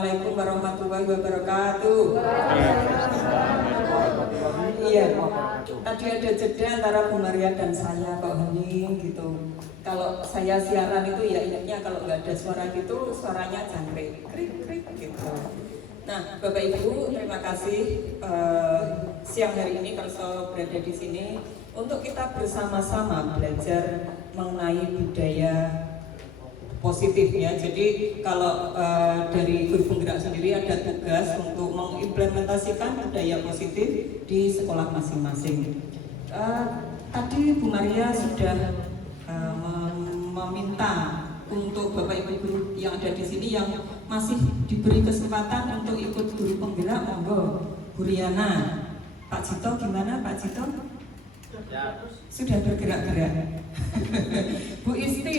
Assalamualaikum warahmatullahi wabarakatuh. Iya, tadi ada jeda antara Bu Maria dan saya kok hening gitu. Kalau saya siaran itu ya ingatnya kalau nggak ada suara gitu, suaranya jangkrik, krik krik gitu. Nah, Bapak Ibu, terima kasih siang hari ini kalau berada di sini untuk kita bersama-sama belajar mengenai budaya positif ya. Jadi kalau dari Guru Penggerak sendiri ada tugas untuk mengimplementasikan budaya positif di sekolah masing-masing. Tadi Bu Maria sudah meminta untuk Bapak Ibu guru yang ada di sini yang masih diberi kesempatan untuk ikut Guru Penggerak, monggo. Bu Riana, Pak Cito gimana Pak Cito? Ya. Sudah bergerak-gerak. Bu Isti,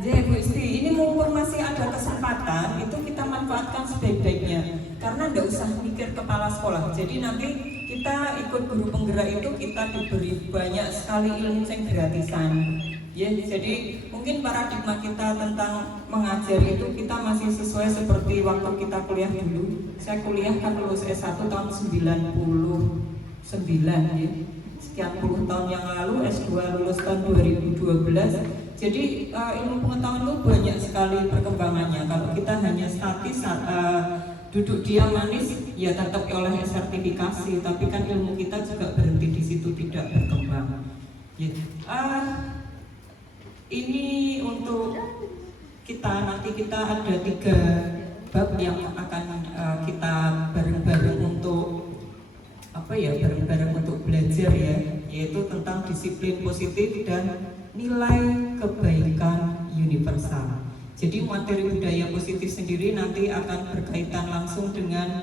ya Bu Isti, ini mumpung masih ada kesempatan, itu kita manfaatkan sebaik-baiknya. Karena tidak usah mikir kepala sekolah. Jadi nanti kita ikut Guru Penggerak itu kita diberi banyak sekali ilmu yang gratisan. Ya, jadi mungkin paradigma kita tentang mengajar itu kita masih sesuai seperti waktu kita kuliah dulu. Saya kuliah kan lulus S1 tahun 99 ya. Sekian puluh tahun yang lalu, S2 lulus tahun 2012. Jadi ilmu pengetahuan itu banyak sekali perkembangannya. Kalau kita hanya statis duduk diam manis, ya tetap oleh sertifikasi. Tapi kan ilmu kita juga berhenti di situ, tidak berkembang. Ya. Ini untuk kita, nanti kita ada 3 bab yang akan kita bareng-bareng untuk bareng-bareng untuk belajar ya, yaitu tentang disiplin positif dan nilai kebaikan universal. Jadi materi budaya positif sendiri nanti akan berkaitan langsung dengan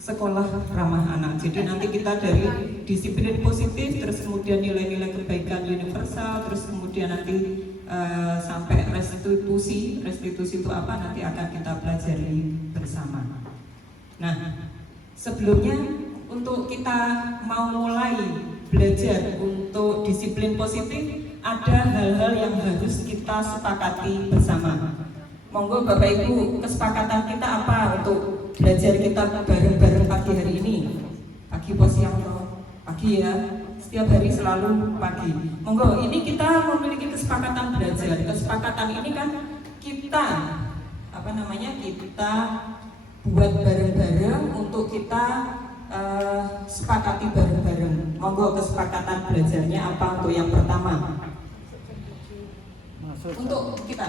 sekolah ramah anak. Jadi nanti kita dari disiplin positif, terus kemudian nilai-nilai kebaikan universal, terus kemudian nanti sampai restitusi. Restitusi itu apa? Nanti akan kita pelajari bersama. Nah, sebelumnya untuk kita mau mulai belajar untuk disiplin positif, ada hal-hal yang harus kita sepakati bersama. Monggo Bapak Ibu, kesepakatan kita apa untuk belajar kita bareng-bareng pagi hari ini? Pagi siang pagi ya, setiap hari selalu pagi. Monggo, ini kita memiliki kesepakatan belajar. Kesepakatan ini kan kita kita buat bareng-bareng untuk kita sepakati bareng-bareng. Monggo, kesepakatan belajarnya apa untuk yang pertama? Untuk kita.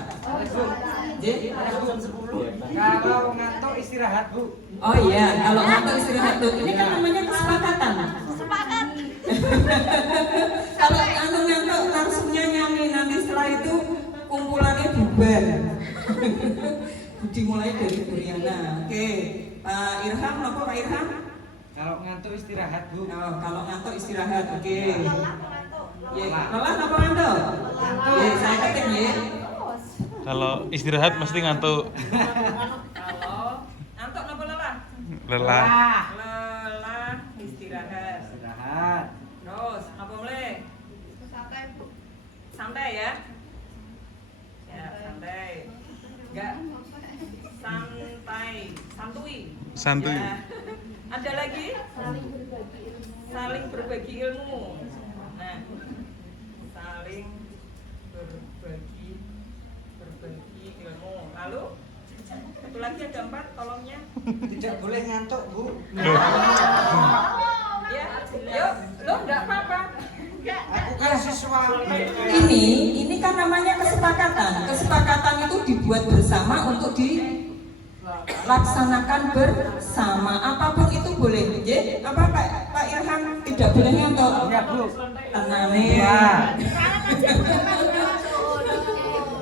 Kalau ngantuk istirahat Bu. Oh iya, kalau ngantuk istirahat tuh. Ini kan namanya kesepakatan. Sepakat. Kalau ngantuk langsungnya nyanyi, nanti setelah itu kumpulannya bubar. Dimulai dari Bu Riana. Oke, Pak Irham, apa Pak Irham? Kalau ngantuk istirahat Bu. Oh, kalau ngantuk istirahat, oke. Lelah Lelah apa ngantuk? Ya, saya ketik ya. Kalau istirahat mesti ngantuk. Kalau ngantuk apa lelah? Lelah. Lelah, istirahat. Istirahat. Terus, apa mulai? santai Bu. Santai ya? Ya, santai. Enggak. Santai, santuy. Santuy. Ya. Ada lagi? Saling berbagi ilmu. Nah, saling berbagi ilmu. Lalu satu lagi ada 4 kolomnya. Tidak boleh ngantuk Bu. Ya, yuk, lo enggak apa-apa. Aku kan siswa. Ini kan namanya kesepakatan. Kesepakatan itu dibuat bersama untuk dilaksanakan bersama. Apapun itu boleh. Ya, apa Pak Irham tidak boleh ngantuk? Ya Bu. Tenang nih. Ya.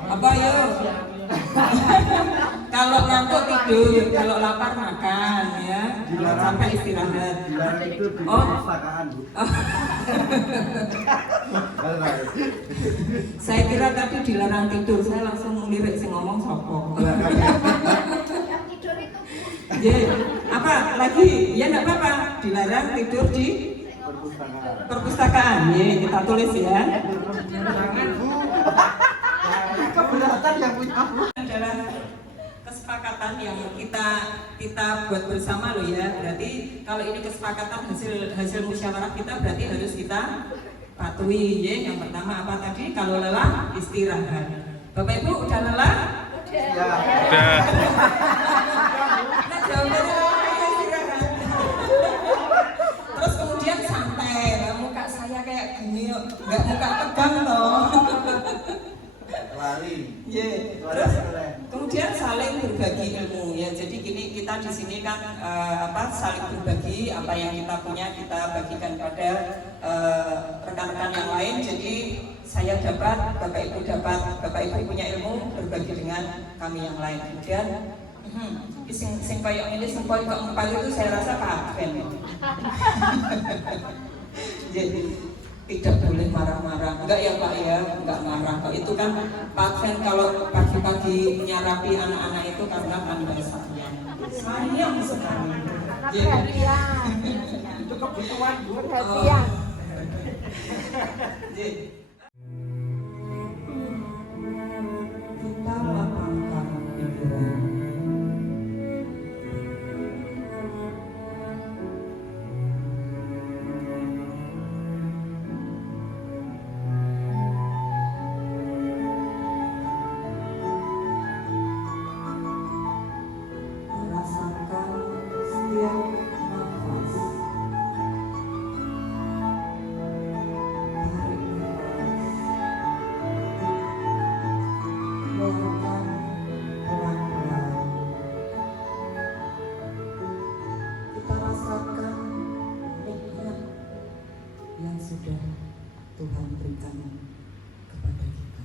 Apa yuk? Kalau ngantuk tidur, kalau lapar makan ya. Sampai istirahat. Dilarang itu di Oh. perpustakaan Bu. Saya kira tadi dilarang tidur, saya langsung melirik si ngomong sopo. Yang tidur itu Ya, apa lagi? Ya enggak apa-apa, dilarang tidur di perpustakaan. Ya, kita tulis ya. Jangan Bu. Keberatan kesepakatan yang punya Bu. Adalah kesepakatan yang kita buat bersama loh ya. Berarti kalau ini kesepakatan hasil musyawarah kita berarti harus kita patuhi ya. Yang pertama apa tadi? Kalau lelah istirahat. Bapak Ibu udah lelah? Ya. Udah. Nah, jawabannya istirahat. Terus kemudian santai. Muka saya kayak gini, nggak muka tegang toh. Lari. Yeah. Terus kemudian saling berbagi ilmu ya. Jadi gini kita di sini kan saling berbagi apa yang kita punya kita bagikan pada rekan-rekan yang lain. Jadi saya dapat, Bapak Ibu dapat, Bapak Ibu punya ilmu berbagi dengan kami yang lain. Kemudian sing koyo ini sing poin keempat itu saya rasa Pak Adven. Jadi tidak boleh marah-marah. Enggak ya Pak ya, enggak marah. Itu kan Pak Adven kalau pagi-pagi nyarapi anak-anak itu karena Anda sayang sekali. Jadi Itu kebutuhan Bu. Jadi kita lapangkan pikiran. Rasakan setiap nafas. Tarik nafas. Keluarkan pelan-pelan. Kita rasakan nikmat yang sudah Tuhan berikan kepada kita.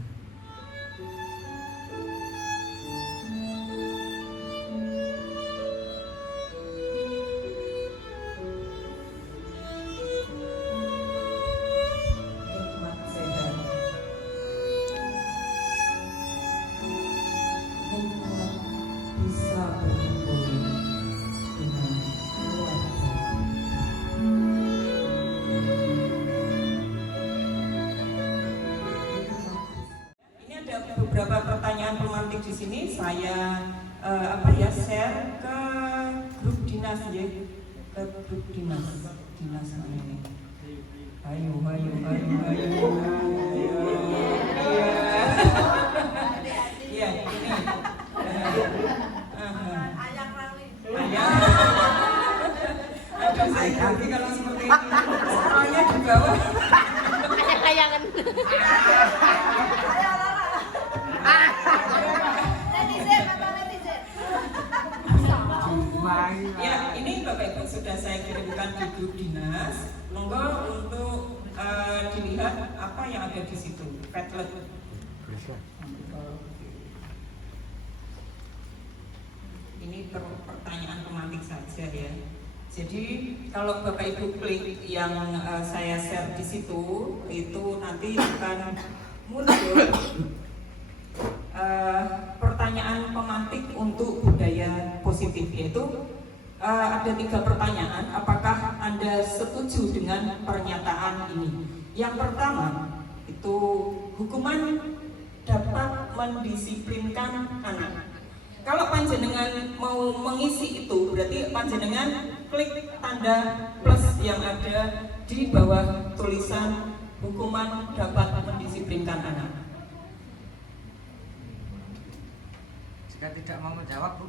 Nikmat sehat, nikmat bisa berkumpul dengan keluarga. Ini ada beberapa pertanyaan pemantik di sini. Saya share ke grup dinas ya, ke grup dinas mana ini? Ayo. Iya, ini. Ayang rame. Aduh, saya ganti kalau seperti ini. Soalnya di bawah. Ayang-ayangan. Netizen, Bapak netizen. Ya, ini Bapak Ibu sudah saya kirimkan di grup dinas. Monggo untuk dilihat apa yang ada di situ. Padlet. Ini pertanyaan pemantik saja ya. Jadi kalau Bapak Ibu klik yang saya share di situ, itu nanti akan muncul pertanyaan pemantik untuk budaya positif, yaitu ada 3 pertanyaan. Apakah Anda setuju dengan pernyataan ini? Yang pertama itu hukuman dapat mendisiplinkan anak. Kalau panjenengan mau mengisi itu, berarti panjenengan klik tanda plus yang ada di bawah tulisan hukuman dapat mendisiplinkan anak. Jika tidak mau menjawab Bu.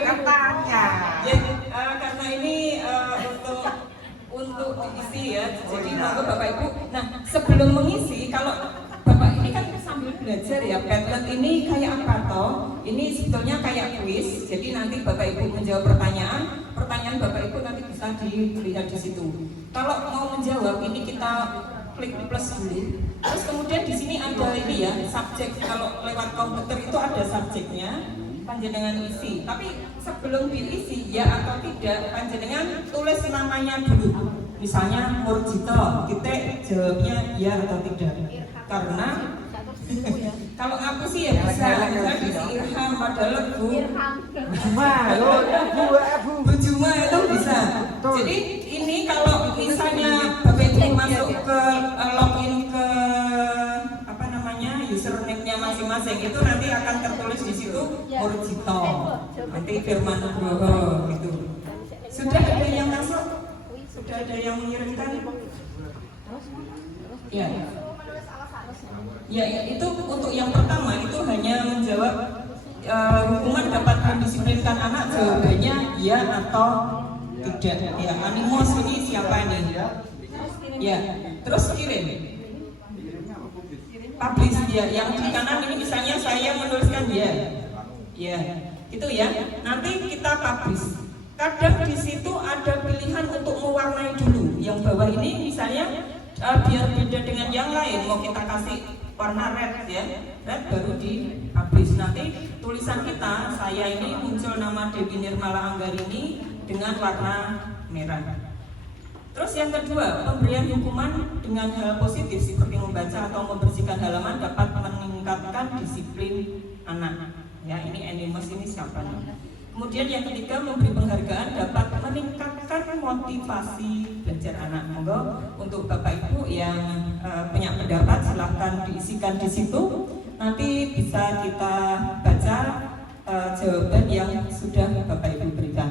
Katanya. Ya, karena ini untuk diisi ya. Jadi monggo Bapak Ibu. Nah, sebelum mengisi, kalau Bapak ini kan sambil belajar ya, Padlet ini kayak apa toh? Ini sebetulnya kayak kuis. Jadi nanti Bapak Ibu menjawab pertanyaan Bapak Ibu nanti bisa dilihat di situ. Kalau mau menjawab ini kita klik plus dulu. Terus kemudian di sini ada ini ya, subjek. Kalau lewat komputer itu ada subjeknya. Panjenengan isi. Tapi sebelum diisi ya atau tidak, panjenengan tulis namanya dulu. Misalnya Murjito, kita jawabnya ya atau tidak. Karena kalau aku sih ya bisa isi Irham padahal Bu Juma itu bisa. Jadi ini kalau misalnya Bapak Ibu masuk ke login ke username-nya masing-masing itu nanti akan tertulis di situ Murjito, nanti Firman Nugroho gitu. Sudah ada yang masuk? Sudah ada yang mengirimkan? Ya. Ya, itu untuk yang pertama itu hanya menjawab hukuman dapat mendisiplinkan anak, jawabannya ya atau tidak. Ya, animos ini siapa ini? Ya, terus kirim. Publish ya, yang di kanan ini misalnya saya menuliskan ya. Ya, itu ya. Nanti kita publish. Kadang di situ ada pilihan untuk mewarnai dulu. Yang bawah ini misalnya biar beda dengan yang lain, mau kita kasih warna red ya, red baru di publish. Nanti tulisan kita, saya ini muncul nama Dewi Nirmala Anggarini dengan warna merah. Terus yang kedua, pemberian hukuman dengan hal positif seperti membaca atau membersihkan halaman dapat meningkatkan disiplin anak. Ya, ini animus ini siapa nih? Kemudian yang ketiga, memberi penghargaan dapat meningkatkan motivasi belajar anak. Monggo untuk Bapak Ibu yang punya pendapat silahkan diisikan di situ. Nanti bisa kita baca jawaban yang sudah Bapak Ibu berikan.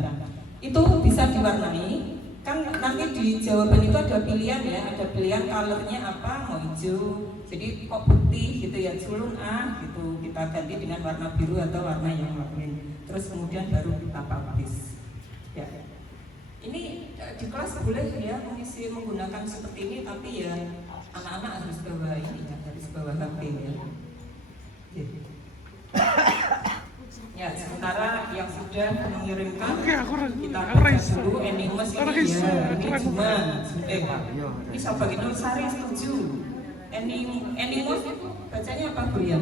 Itu bisa diwarnai. Kan nanti di jawaban itu ada pilihan ya, ada pilihan colornya apa, mau hijau, jadi kok putih gitu ya, culun gitu, kita ganti dengan warna biru atau warna yang lain. Terus kemudian baru kita publish. Ya, ini di kelas boleh ya mengisi menggunakan seperti ini, tapi ya anak-anak harus bawa ini ya, harus bawa HP ya. Ya, sementara yang sudah mengirimkan kita baca dulu Enigmas ini ya, ini cuma ini siapa gitu, Sari setuju. Enigmas bacanya apa Bu ya?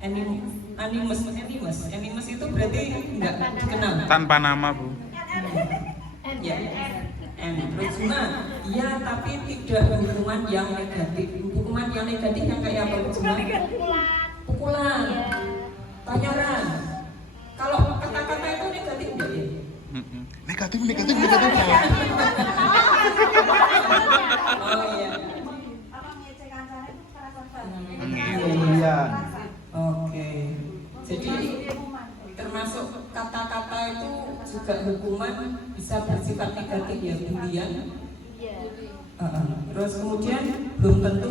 Enigmas itu berarti enggak dikenal. Tanpa nama, Bu. Ya. Terus cuma ya, tapi tidak hukuman yang negatif. Hukuman yang negatif yang kayak apa cuma? Pukulan, tanyaran. Kalau kata-kata itu negatif enggak ya? Negatif. Oh iya. Iya. Oke. Jadi termasuk kata-kata itu juga hukuman bisa bersifat negatif ya, bulian. Terus kemudian belum tentu.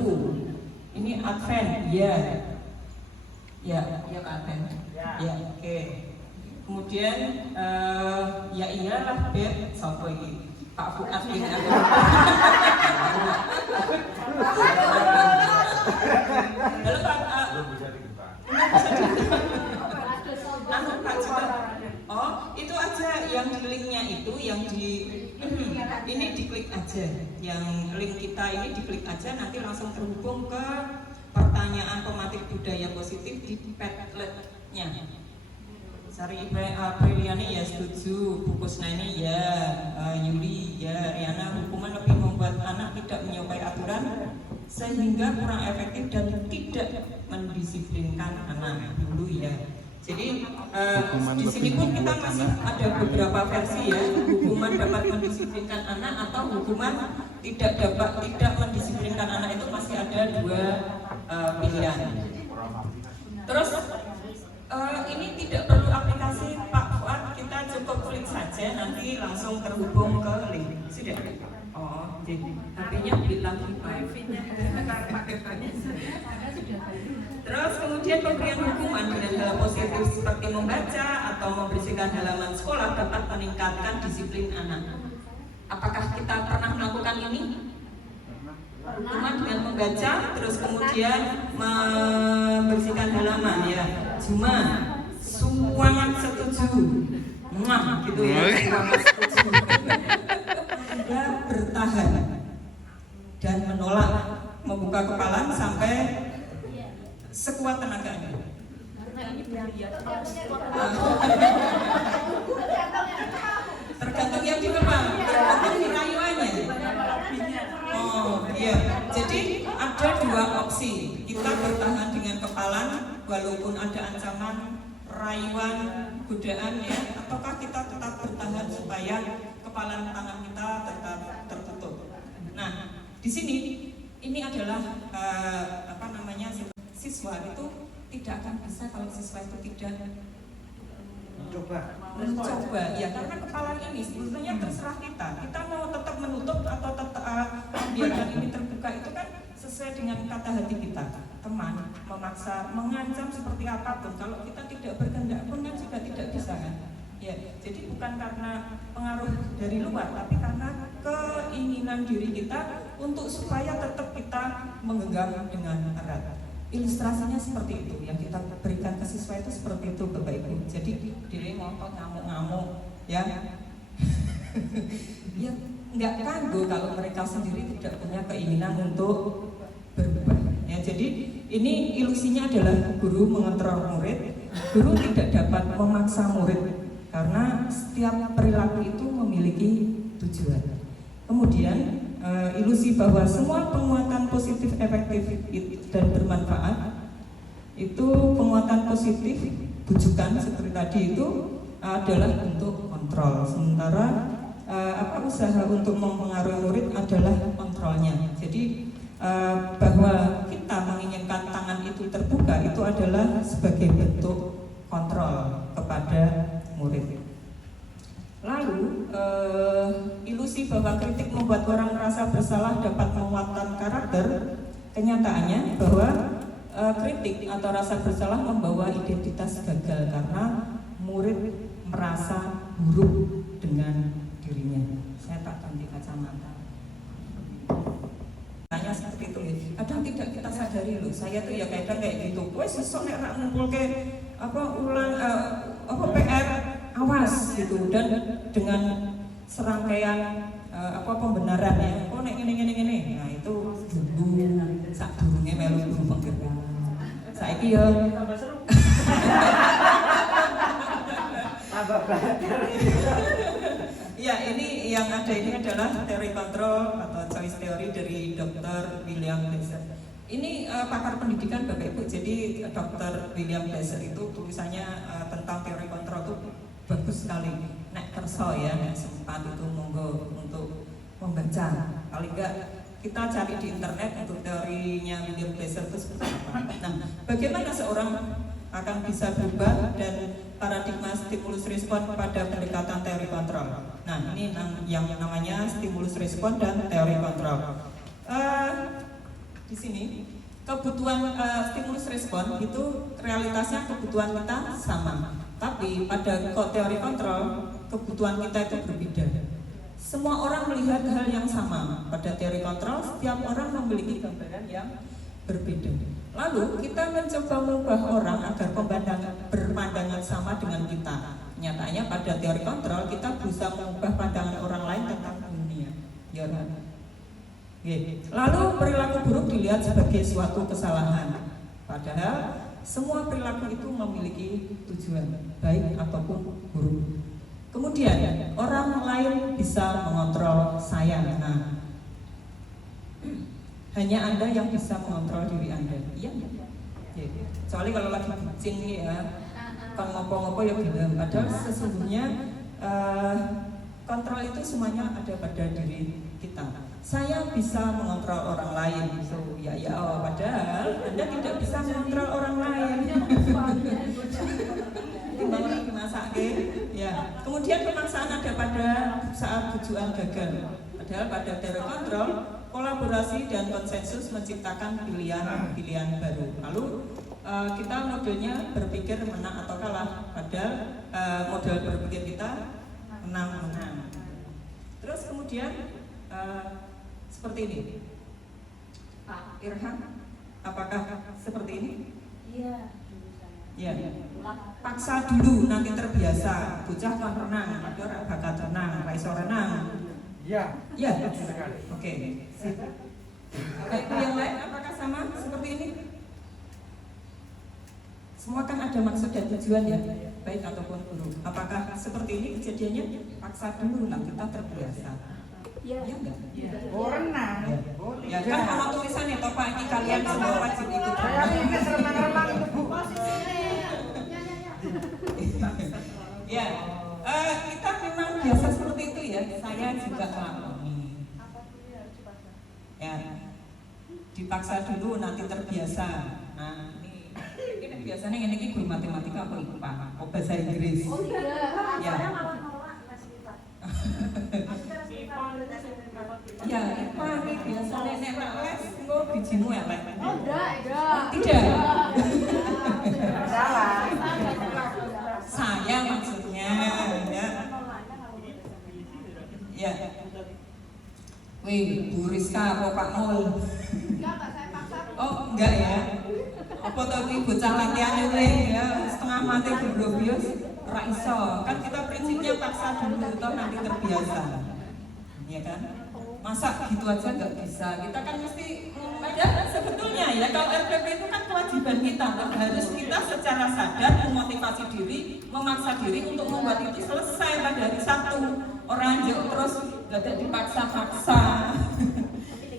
Ini advent ya. Ya Kak Advent. Ya, oke. Kemudian ya iyalah Bet, sapa iki? Pak Fuad ini aku. Halo Pak. Oh, itu aja yang di linknya itu, yang di ini diklik aja. Yang link kita ini diklik aja, nanti langsung terhubung ke pertanyaan pematik budaya positif di Padlet-nya. Sari Apriliani ya setuju, Bu Kusnaini ya, Yuli ya, Riana, hukuman lebih membuat anak tidak menyukai aturan sehingga kurang efektif dan tidak mendisiplinkan anak dulu ya. Jadi di sini pun kita masih ada beberapa versi ya, hukuman dapat mendisiplinkan anak atau hukuman tidak mendisiplinkan anak, itu masih ada dua pilihan. Terus ini tidak perlu aplikasi Pak Fuad, kita cukup klik saja nanti langsung terhubung ke link. Sudah? Oh, jadi HP-nya bilang wifi-nya. Terus kemudian pemberian hukuman dengan hal positif seperti membaca atau membersihkan halaman sekolah dapat meningkatkan disiplin anak. Apakah kita pernah melakukan ini? Hukuman dengan membaca, terus kemudian membersihkan halaman ya. Cuma sangat setuju. Gitu ya, sangat setuju. Anda bertahan dan menolak membuka kepala sampai sekuat tenaga Anda. Tergantung yang di kepala, tergantung di rayuannya. Oh iya, jadi ada dua opsi. Kita bertahan dengan kepala walaupun ada ancaman rayuan, godaan ya, ataukah kita tetap bertahan supaya kepala tangan kita tetap tertutup. Nah, di sini ini adalah siswa itu tidak akan bisa kalau siswa itu tidak mencoba ya, karena kepala ini sebetulnya terserah kita mau tetap menutup atau tetap biarkan ini terbuka, itu kan sesuai dengan kata hati kita. Teman memaksa, mengancam seperti apapun, kalau kita tidak berkehendak pun kan juga tidak bisa kan ya. Jadi bukan karena pengaruh dari luar, tapi karena keinginan diri kita untuk supaya tetap kita menggenggam dengan erat. Ilustrasinya seperti itu, yang kita berikan ke siswa itu seperti itu Bapak Ibu. Jadi diri ngotot ngamuk-ngamuk ya ya nggak kanggo kalau mereka sendiri tidak punya keinginan untuk berubah ya. Jadi ini ilusinya adalah guru mengontrol murid. Guru tidak dapat memaksa murid karena setiap perilaku itu memiliki tujuan. Kemudian ilusi bahwa semua penguatan positif efektif dan bermanfaat itu penguatan positif bujukan seperti tadi itu adalah bentuk kontrol, sementara usaha untuk mempengaruhi murid adalah kontrolnya. Jadi bahwa kita menginginkan tangan itu terbuka itu adalah sebagai bentuk kontrol kepada murid. Lalu ilusi bahwa kritik membuat orang merasa bersalah dapat menguatkan karakter. Kenyataannya bahwa kritik atau rasa bersalah membawa identitas gagal karena murid merasa buruk dengan dirinya. Saya tak ganti kacamata. Tanya seperti itu ya. Kadang tidak kita sadari loh. Saya tuh ya kadang kayak gitu. Wes sesuk nek rak ngumpul ke PR awas gitu, dan dengan serangkaian pembenaran ya. Oh nek ngene. Nah itu dulu sak durunge melu guru penggerak. Saiki ya tambah seru. Tambah belajar. Ya, ini yang ada ini adalah teori kontrol atau choice theory dari Dr. William Glasser. Ini pakar pendidikan Bapak Ibu. Jadi Dr. William Glasser itu tulisannya tentang teori kontrol itu bagus sekali. Nek kerso ya, nek sempat itu monggo untuk membaca. Paling enggak kita cari di internet untuk teorinya William Glasser itu seperti apa. Nah, bagaimana seorang akan bisa berubah dan paradigma stimulus respon pada pendekatan teori kontrol. Nah, ini yang namanya stimulus respon dan teori kontrol. Di sini kebutuhan stimulus respon itu realitasnya kebutuhan kita sama. Tapi pada teori kontrol kebutuhan kita itu berbeda. Semua orang melihat hal yang sama. Pada teori kontrol setiap orang memiliki gambaran yang berbeda. Lalu kita mencoba mengubah orang agar berpandangan sama dengan kita. Nyatanya pada teori kontrol kita berusaha mengubah pandangan orang lain tentang dunia. Ya, lalu perilaku buruk dilihat sebagai suatu kesalahan. Padahal semua perilaku itu memiliki tujuan, baik ataupun buruk. Kemudian orang lain bisa mengontrol saya. Nah, hanya Anda yang bisa mengontrol diri Anda. Iya. Kecuali kalau lagi bucin nih ya, kalau ngopo-ngopo ya bilang. Padahal sesungguhnya kontrol itu semuanya ada pada diri kita. Saya bisa mengontrol orang lain. So, padahal Anda tidak bisa mengontrol orang lain. Timbang lagi masak ya. Kemudian pemaksaan ada pada saat tujuan gagal. Padahal pada teori kontrol kolaborasi dan konsensus menciptakan pilihan baru. Lalu kita modelnya berpikir menang atau kalah. Padahal model berpikir kita menang. Terus kemudian seperti ini, Pak Irham, apakah seperti ini? Iya. Ya. Paksa dulu nanti terbiasa. Bocah kan renang, ada bakat renang, raiso renang. Ya. Oke. Yang lain apakah sama seperti ini? Semua kan ada maksud dan tujuan ya, baik ataupun buruk. Apakah seperti ini kejadiannya? Paksa dulu nanti kita terbiasa. Iya enggak? Oh renang. Ya kan sama tulisannya toh Pak, ini kalian semua wajib ikut. Saya ini renang-renang itu Bu. Ya, kita memang biasa seperti itu ya. Saya juga ngalami. Ya, dipaksa dulu nanti terbiasa. Nah, ini biasanya ini guru matematika apa IPA? Oh, bahasa Inggris. Oh tidak. Ya. Saya malah Mas Ipa. Ya, IPA ini biasanya nek les engko bijimu elek. Oh enggak. Tidak. Salah. Saya maksudnya ya. Ya. Wih, Bu Rizka apa Pak Mul? Enggak saya paksa. Oh, enggak ya. Apa tadi bocah latihan nyuleh ya, setengah mati bergrobios, ora iso. Kan kita prinsipnya paksa dulu toh nanti terbiasa. Ya kan? Masa gitu aja nggak bisa. Kita kan mesti ada sebetulnya ya kalau RPP itu kan kewajiban kita. Harus kita secara sadar memotivasi diri, memaksa diri untuk membuat itu selesai pada hari Sabtu. Orang jauh terus gak dipaksa-paksa.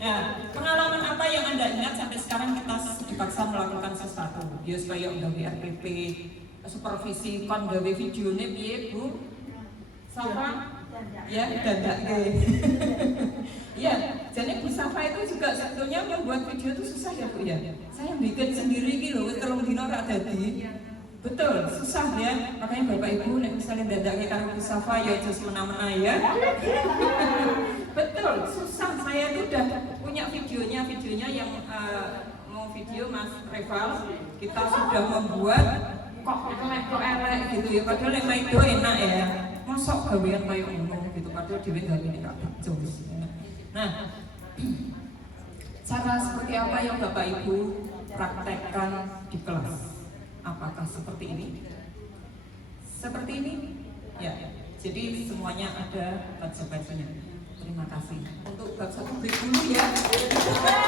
Nah, pengalaman apa yang Anda ingat sampai sekarang kita dipaksa melakukan sesuatu? Ya supaya gawe RPP, supervisi kon gawe videone piye, Bu? Safa? Ya, dandake. Ya, jadi Bu Safa itu juga sebetulnya membuat video itu susah ya, Bu ya. Saya bikin sendiri gitu, wis 3 dino ora dadi. Betul, susah ya. Makanya Bapak Ibu nek misalnya dadake karo Bu Safa ya aja semena-mena ya. Betul, susah. Saya itu udah punya videonya yang mau video Mas Reval. Kita sudah membuat kok elek gitu ya. Padahal yang itu enak ya. Masuk gawean kayak ngono gitu. Padahal dhewe gawene gak becus. Nah, cara seperti apa yang Bapak Ibu praktekkan di kelas? Apakah seperti ini? Seperti ini? Ya. Jadi semuanya ada baca-bacanya. Terima kasih. Untuk bab 1 break dulu ya.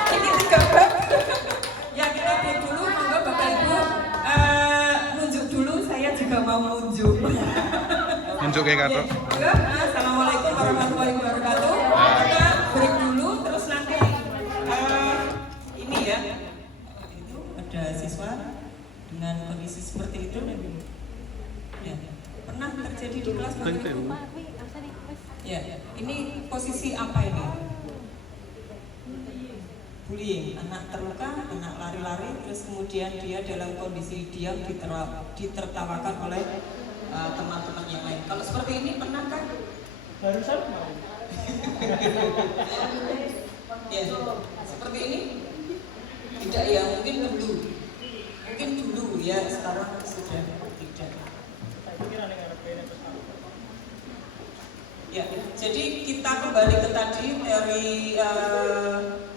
Ini 3 bab. Ya kita break dulu. Monggo Bapak Ibu nunjuk dulu. Saya juga mau nunjuk. Nunjuk ya Kak. Assalamualaikum warahmatullahi wabarakatuh. Kita break dulu. Terus nanti ini ya. Itu ada siswa dengan kondisi seperti itu. Ya. Pernah terjadi di kelas Bapak Ibu? Ya, ini posisi apa ini? Bullying, anak terluka, anak lari-lari, terus kemudian dia dalam kondisi diam ditertawakan oleh teman-teman yang lain. Kalau seperti ini pernah kan? Barusan mau. Ya, seperti ini? Tidak ya, mungkin dulu ya, sekarang sudah tidak. Ya, jadi kita kembali ke tadi teori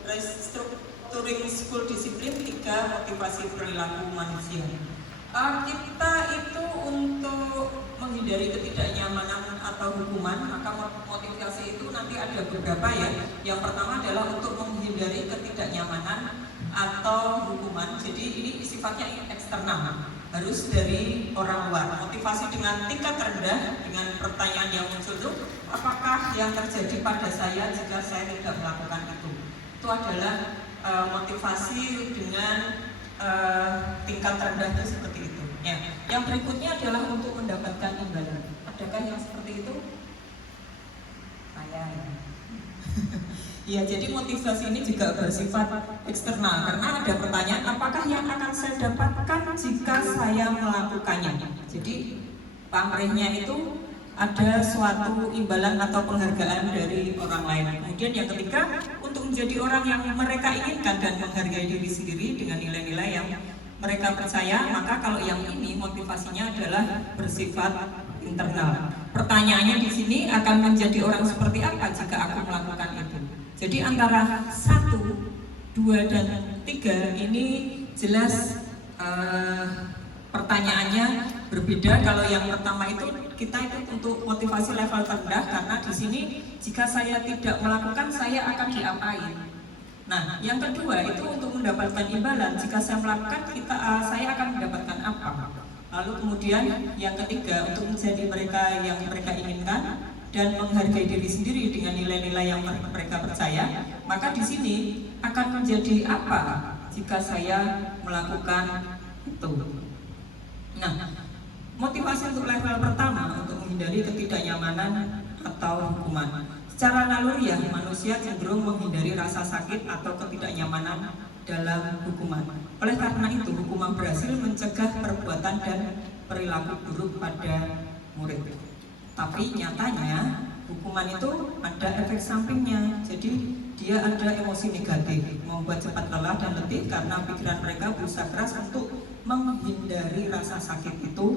restructuring school discipline 3 motivasi perilaku manusia. Kita itu untuk menghindari ketidaknyamanan atau hukuman, maka motivasi itu nanti ada beberapa ya. Yang pertama adalah untuk menghindari ketidaknyamanan atau hukuman. Jadi ini sifatnya eksternal, harus dari orang luar. Motivasi dengan tingkat rendah, dengan pertanyaan yang muncul itu, apakah yang terjadi pada saya jika saya tidak melakukan itu? Itu adalah motivasi dengan tingkat rendah itu seperti itu. Ya. Yang berikutnya adalah untuk mendapatkan imbalan. Adakah yang seperti itu? Saya. Ya, jadi motivasi ini juga bersifat eksternal karena ada pertanyaan apakah yang akan saya dapatkan jika saya melakukannya. Jadi pamrihnya itu ada suatu imbalan atau penghargaan dari orang lain. Kemudian yang ketiga, untuk menjadi orang yang mereka inginkan dan menghargai diri sendiri dengan nilai-nilai yang mereka percaya, maka kalau yang ini motivasinya adalah bersifat internal. Pertanyaannya di sini akan menjadi orang seperti apa jika aku melakukan itu? Jadi antara 1, 2, dan 3 ini jelas pertanyaannya berbeda. Kalau yang pertama itu kita itu untuk motivasi level terendah karena di sini jika saya tidak melakukan saya akan diapain. Nah, yang kedua itu untuk mendapatkan imbalan. Jika saya melakukan saya akan mendapatkan apa? Lalu kemudian yang ketiga untuk menjadi mereka yang mereka inginkan dan menghargai diri sendiri dengan nilai-nilai yang mereka percaya, maka di sini akan menjadi apa jika saya melakukan itu. Nah, motivasi untuk level pertama untuk menghindari ketidaknyamanan atau hukuman. Secara naluriah, manusia cenderung menghindari rasa sakit atau ketidaknyamanan dalam hukuman. Oleh karena itu, hukuman berhasil mencegah perbuatan dan perilaku buruk pada murid. Tapi nyatanya, hukuman itu ada efek sampingnya. Jadi dia ada emosi negatif, membuat cepat lelah dan letih karena pikiran mereka berusaha keras untuk menghindari rasa sakit itu,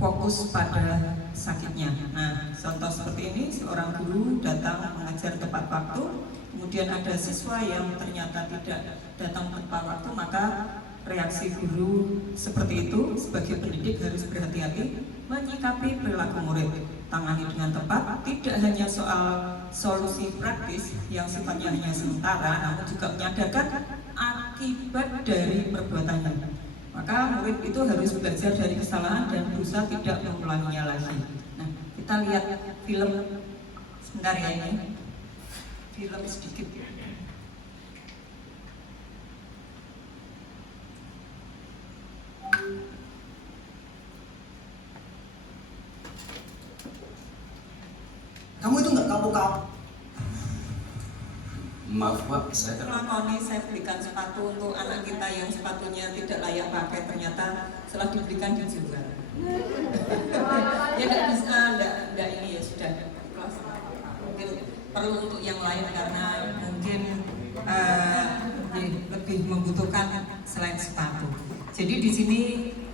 fokus pada sakitnya. Nah, contoh seperti ini, seorang guru datang mengajar tepat waktu, kemudian ada siswa yang ternyata tidak datang tepat waktu, maka reaksi guru seperti itu sebagai pendidik harus berhati-hati menyikapi perilaku murid. Tangani dengan tepat, tidak hanya soal solusi praktis yang sifatnya hanya sementara, namun juga menyadarkan akibat dari perbuatannya. Maka murid itu harus belajar dari kesalahan dan berusaha tidak mengulanginya lagi. Nah, kita lihat film sebentar ya ini. Film sedikit. Kamu itu nggak kapok-kapok. Maaf Pak, saya Kelakoni saya belikan sepatu untuk anak kita yang sepatunya tidak layak pakai, ternyata setelah dibelikan dijual. Ya nggak bisa, nggak ini ya sudah kelas. Mungkin perlu untuk yang lain karena mungkin lebih membutuhkan selain sepatu. Jadi di sini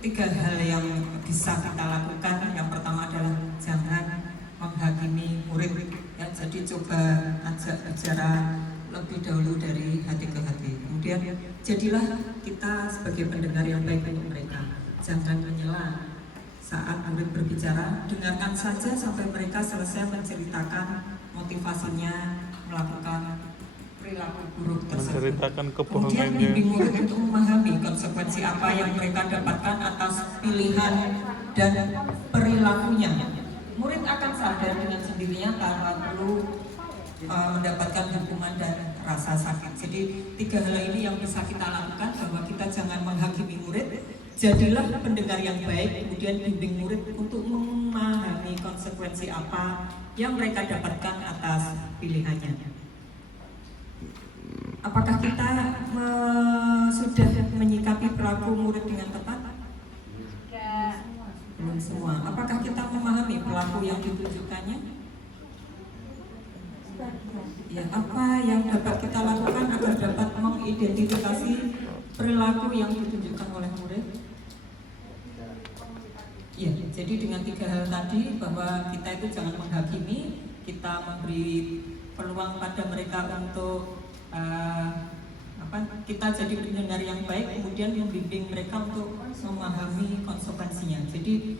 3 hal yang bisa kita lakukan. Yang pertama adalah jangan menghakimi murid. Ya, jadi coba ajak bicara lebih dahulu dari hati ke hati. Kemudian jadilah kita sebagai pendengar yang baik untuk mereka. Jangan menyela saat murid berbicara, dengarkan saja sampai mereka selesai menceritakan motivasinya melakukan perilaku buruk tersebut. Menceritakan Kemudian kebohongannya. bimbing murid untuk memahami konsekuensi apa yang mereka dapatkan atas pilihan dan perilakunya. Murid akan sadar dengan sendirinya tanpa perlu mendapatkan hukuman dan rasa sakit. Jadi 3 hal ini yang bisa kita lakukan, bahwa kita jangan menghakimi murid, jadilah pendengar yang baik, kemudian bimbing murid untuk memahami konsekuensi apa yang mereka dapatkan atas pilihannya. Apakah kita sudah menyikapi perilaku murid dengan tepat? Belum semua. Apakah kita memahami perilaku yang ditunjukkannya? Ya, apa yang dapat kita lakukan agar dapat mengidentifikasi perilaku yang ditunjukkan oleh murid? Ya, jadi dengan 3 hal tadi, bahwa kita itu jangan menghakimi, kita memberi peluang pada mereka untuk kita jadi pendengar yang baik, kemudian membimbing mereka untuk memahami konsekuensinya. Jadi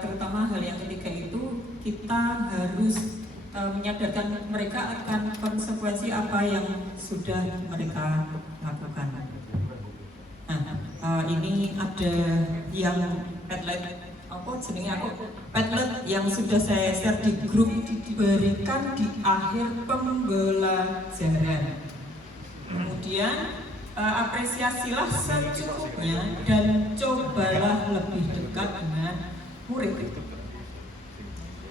terutama hal yang ketiga itu, kita harus menyadarkan mereka akan konsekuensi apa yang sudah mereka lakukan. Nah, ini ada yang Padlet, apa jenenge aku, Padlet yang sudah saya share di grup, diberikan di akhir pembelajaran. Kemudian apresiasilah secukupnya dan cobalah lebih dekat dengan murid.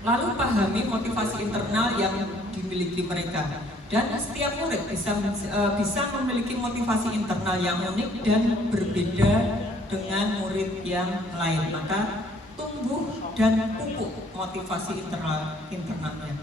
Lalu pahami motivasi internal yang dimiliki mereka. Dan setiap murid bisa memiliki motivasi internal yang unik dan berbeda dengan murid yang lain. Maka tumbuh dan pupuk motivasi internalnya.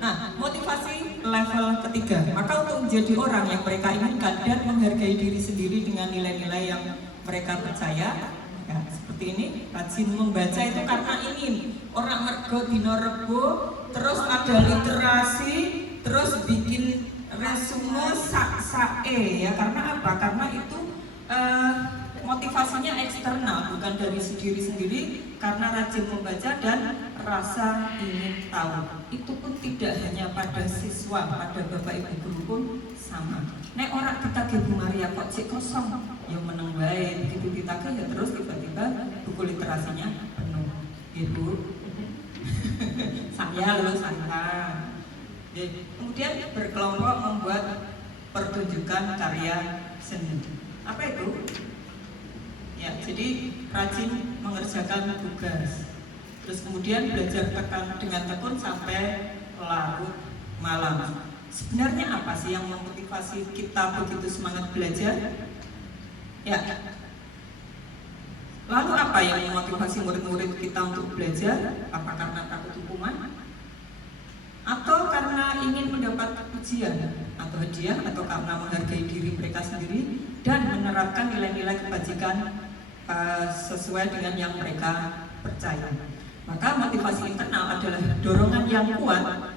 Nah, motivasi level ketiga. Maka untuk menjadi orang yang mereka inginkan dan menghargai diri sendiri dengan nilai-nilai yang mereka percaya, ya, seperti ini, rajin membaca itu karena ingin orang mergo dino rebo, terus ada literasi, terus bikin resume sak-sae, ya, karena apa? Karena itu motivasinya eksternal, bukan dari diri sendiri, karena rajin membaca dan rasa ingin tahu. Itu pun tidak hanya pada siswa, pada bapak ibu guru pun sama. Nek orang ditagih Bu Maria kok cek kosong, yang meneng bae, begitu ditagih ya terus tiba-tiba buku literasinya penuh. Ibu, saya loh saya. Kemudian berkelompok membuat pertunjukan karya seni. Apa itu? Ya, jadi rajin mengerjakan tugas. Terus kemudian belajar dengan tekun sampai larut malam. Sebenarnya apa sih yang memotivasi kita begitu semangat belajar? Ya. Lalu apa yang memotivasi murid-murid kita untuk belajar? Apa karena takut hukuman? Atau karena ingin mendapat pujian atau hadiah, atau karena menghargai diri mereka sendiri dan menerapkan nilai-nilai kebajikan sesuai dengan yang mereka percaya? Maka motivasi internal adalah dorongan yang kuat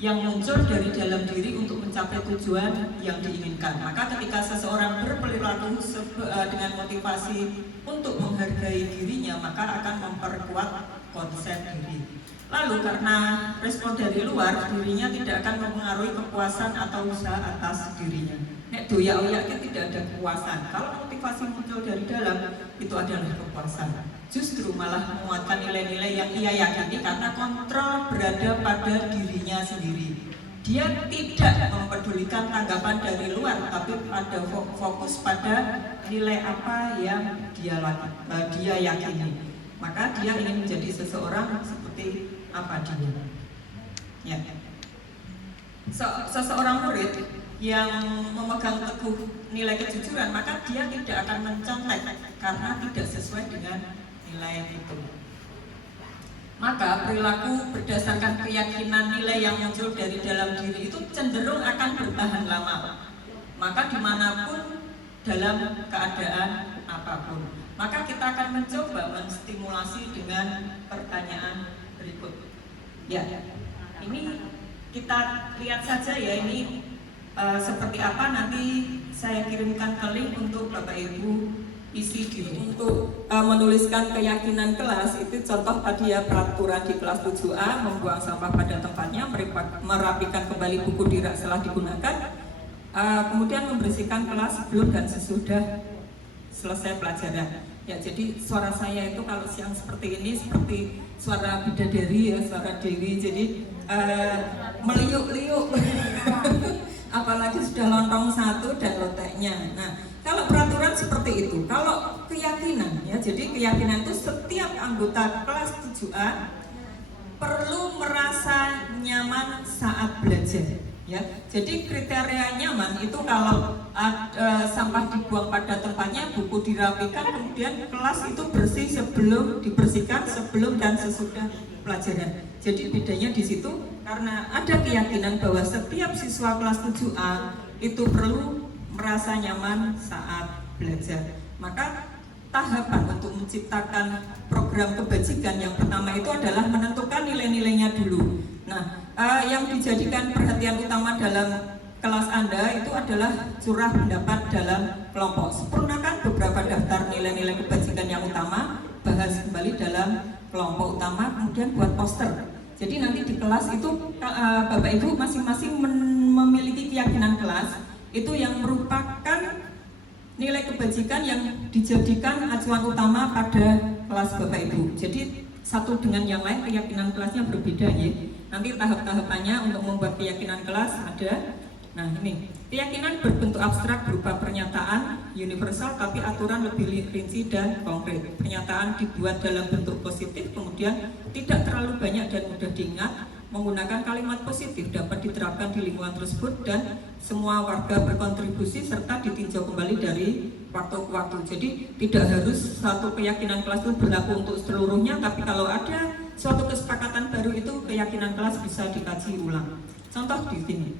yang muncul dari dalam diri untuk mencapai tujuan yang diinginkan. Maka ketika seseorang berperilaku dengan motivasi untuk menghargai dirinya, maka akan memperkuat konsep diri. Lalu karena respon dari luar, dirinya tidak akan mempengaruhi kepuasan atau usaha atas dirinya. Nek doyak-oyaknya tidak ada kepuasan. Kalau motivasi muncul dari dalam, itu adalah kepuasan. Justru malah menguatkan nilai-nilai yang ia yakini karena kontrol berada pada dirinya sendiri. Dia tidak mempedulikan tanggapan dari luar, tapi pada fokus pada nilai apa yang dia yakini. Maka dia ingin menjadi seseorang seperti apa dia. Ya. Seseorang murid yang memegang teguh nilai kejujuran, maka dia tidak akan mencontek karena tidak sesuai dengan nilai itu. Maka perilaku berdasarkan keyakinan nilai yang muncul dari dalam diri itu cenderung akan bertahan lama. Maka dimanapun dalam keadaan apapun. Maka kita akan mencoba menstimulasi dengan pertanyaan berikut. Ya, ini kita lihat saja ya, ini seperti apa, nanti saya kirimkan ke link untuk Bapak Ibu isi diri. Untuk menuliskan keyakinan kelas, itu contoh tadi ya, peraturan di kelas 7A, membuang sampah pada tempatnya, merapikan kembali buku di rak setelah digunakan, kemudian membersihkan kelas sebelum dan sesudah selesai pelajaran. Ya, jadi suara saya itu kalau siang seperti ini seperti suara bidadari ya, suara dewi, jadi meliuk-liuk. Apalagi sudah lontong satu dan loteknya. Nah, kalau peraturan seperti itu, kalau keyakinan ya, jadi keyakinan itu setiap anggota kelas 7A perlu merasa nyaman saat belajar. Ya, jadi kriteria nyaman itu kalau sampah dibuang pada tempatnya, buku dirapikan, kemudian kelas itu bersih dibersihkan sebelum dan sesudah pelajaran. Jadi bedanya di situ karena ada keyakinan bahwa setiap siswa kelas 7A itu perlu merasa nyaman saat belajar. Maka tahapan untuk menciptakan program kebajikan yang pertama itu adalah menentukan nilai-nilainya dulu. Nah, yang dijadikan perhatian utama dalam kelas Anda itu adalah curah pendapat dalam kelompok. Sempurnakan beberapa daftar nilai-nilai kebajikan yang utama, bahas kembali dalam kelompok utama, kemudian buat poster. Jadi nanti di kelas itu Bapak Ibu masing-masing memiliki keyakinan kelas itu yang merupakan nilai kebajikan yang dijadikan acuan utama pada kelas Bapak Ibu. Jadi satu dengan yang lain keyakinan kelasnya berbeda ya. Nanti tahap-tahapannya untuk membuat keyakinan kelas ada. Nah ini, keyakinan berbentuk abstrak berupa pernyataan universal tapi aturan lebih rinci dan konkret. Pernyataan dibuat dalam bentuk positif, kemudian tidak terlalu banyak dan mudah diingat, menggunakan kalimat positif dapat diterapkan di lingkungan tersebut dan semua warga berkontribusi serta ditinjau kembali dari waktu ke waktu. Jadi tidak harus satu keyakinan kelas itu berlaku untuk seluruhnya, tapi kalau ada suatu kesepakatan baru itu keyakinan kelas bisa dikaji ulang. Contoh di sini,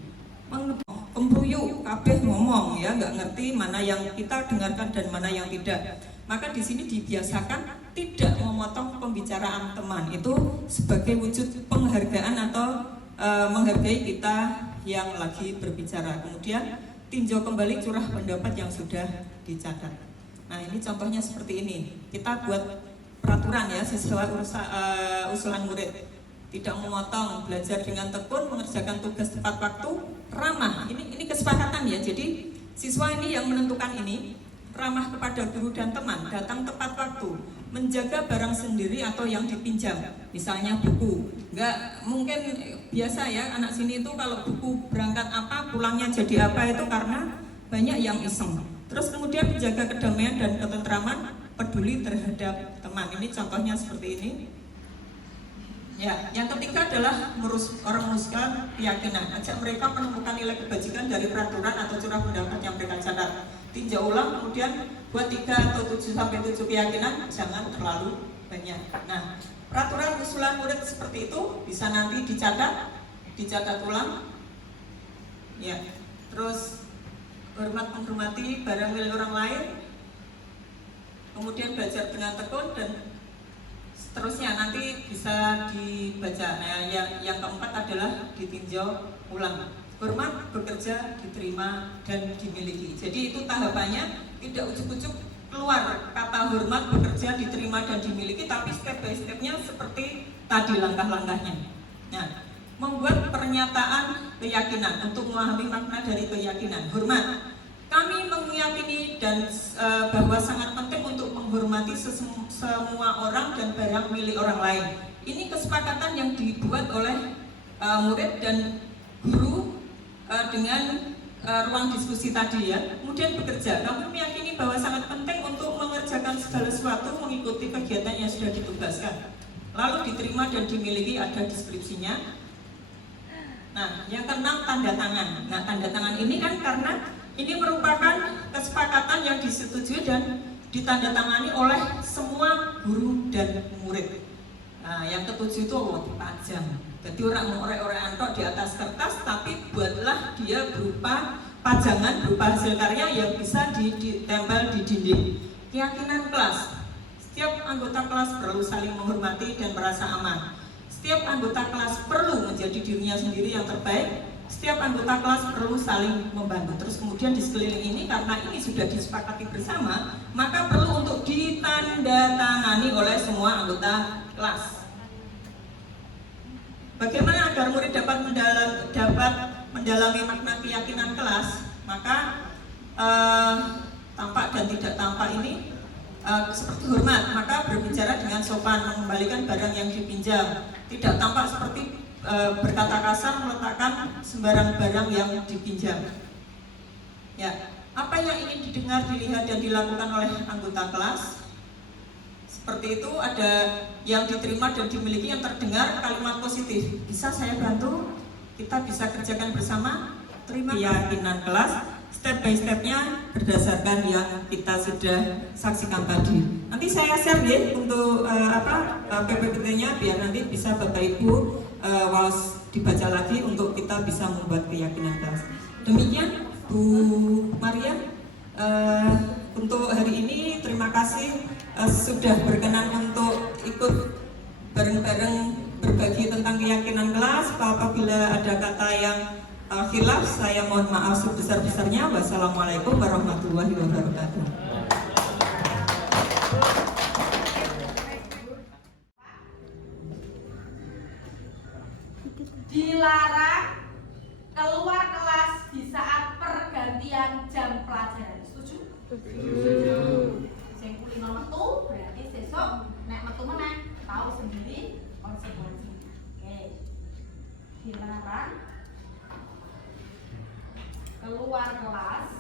kembuyuk, kabeh ngomong ya, nggak ngerti mana yang kita dengarkan dan mana yang tidak. Maka di sini dibiasakan tidak memotong pembicaraan teman, itu sebagai wujud penghargaan atau menghargai kita yang lagi berbicara. Kemudian tinjau kembali curah pendapat yang sudah dicatat. Nah ini contohnya seperti ini. Kita buat peraturan ya sesuai usulan murid. Tidak memotong, belajar dengan tekun, mengerjakan tugas tepat waktu, ramah. Ini kesepakatan ya. Jadi siswa ini yang menentukan ini, ramah kepada guru dan teman, datang tepat waktu, menjaga barang sendiri atau yang dipinjam, misalnya buku. Nggak mungkin biasa ya anak sini itu kalau buku berangkat apa, pulangnya jadi apa, itu karena banyak yang iseng. Terus kemudian menjaga kedamaian dan ketentraman, peduli terhadap teman. Ini contohnya seperti ini. Ya, yang ketiga adalah merumuskan keyakinan. Ajak mereka menemukan nilai kebajikan dari peraturan atau curah pendapat yang mereka catat. Tinjau ulang, kemudian buat 3 atau 7 sampai 7 keyakinan, jangan terlalu banyak. Nah, peraturan usulan murid seperti itu bisa nanti dicatat ulang. Ya, terus hormat menghormati barang milik orang lain, kemudian belajar dengan tekun dan seterusnya nanti bisa dibaca. Nah, yang keempat adalah ditinjau ulang. Hormat, bekerja, diterima, dan dimiliki. Jadi itu tahapannya, tidak ujuk-ujuk keluar kata hormat, bekerja, diterima, dan dimiliki, tapi step by stepnya seperti tadi langkah-langkahnya. Nah, membuat pernyataan keyakinan untuk memahami makna dari keyakinan. Hormat. Kami meyakini dan bahwa sangat penting untuk menghormati semua orang dan barang milik orang lain. Ini kesepakatan yang dibuat oleh murid dan guru dengan ruang diskusi tadi ya. Kemudian bekerja. Kami meyakini bahwa sangat penting untuk mengerjakan segala sesuatu mengikuti kegiatan yang sudah ditugaskan. Lalu diterima dan dimiliki, ada deskripsinya. Nah, yang keenam tanda tangan. Nah, tanda tangan ini kan karena ini merupakan kesepakatan yang disetujui dan ditandatangani oleh semua guru dan murid. Nah, yang ketujuh itu dipajang. Jadi orang mengorek-orek antok di atas kertas, tapi buatlah dia berupa pajangan, berupa hasil karya yang bisa ditempel di dinding. Keyakinan kelas. Setiap anggota kelas perlu saling menghormati dan merasa aman. Setiap anggota kelas perlu menjadi dirinya sendiri yang terbaik. Setiap anggota kelas perlu saling membantu. Terus kemudian di sekeliling ini, karena ini sudah disepakati bersama, maka perlu untuk ditandatangani oleh semua anggota kelas. Bagaimana agar murid dapat mendalami makna keyakinan kelas? Maka tampak dan tidak tampak ini seperti hormat, maka berbicara dengan sopan, mengembalikan barang yang dipinjam. Tidak tampak seperti berkata kasar, meletakkan sembarang barang yang dipinjam. Ya, apa yang ingin didengar, dilihat dan dilakukan oleh anggota kelas? Seperti itu, ada yang diterima dan dimiliki, yang terdengar kalimat positif. Bisa saya bantu? Kita bisa kerjakan bersama. Terima keyakinan kelas. Step by stepnya berdasarkan yang kita sudah saksikan tadi. Nanti saya share deh untuk PPT-nya biar nanti bisa Bapak Ibu dibaca lagi untuk kita bisa membuat keyakinan kelas. Demikian Bu Maria, untuk hari ini terima kasih sudah berkenan untuk ikut bareng-bareng berbagi tentang keyakinan kelas. Apabila ada kata yang khilaf, saya mohon maaf sebesar-besarnya. Wassalamualaikum warahmatullahi wabarakatuh. Dilarang keluar kelas di saat pergantian jam pelajaran. Setuju? Setuju. Sing kulino metu berarti besok nek metu meneh tahu sendiri konsekuensi. Oke. Dilarang keluar kelas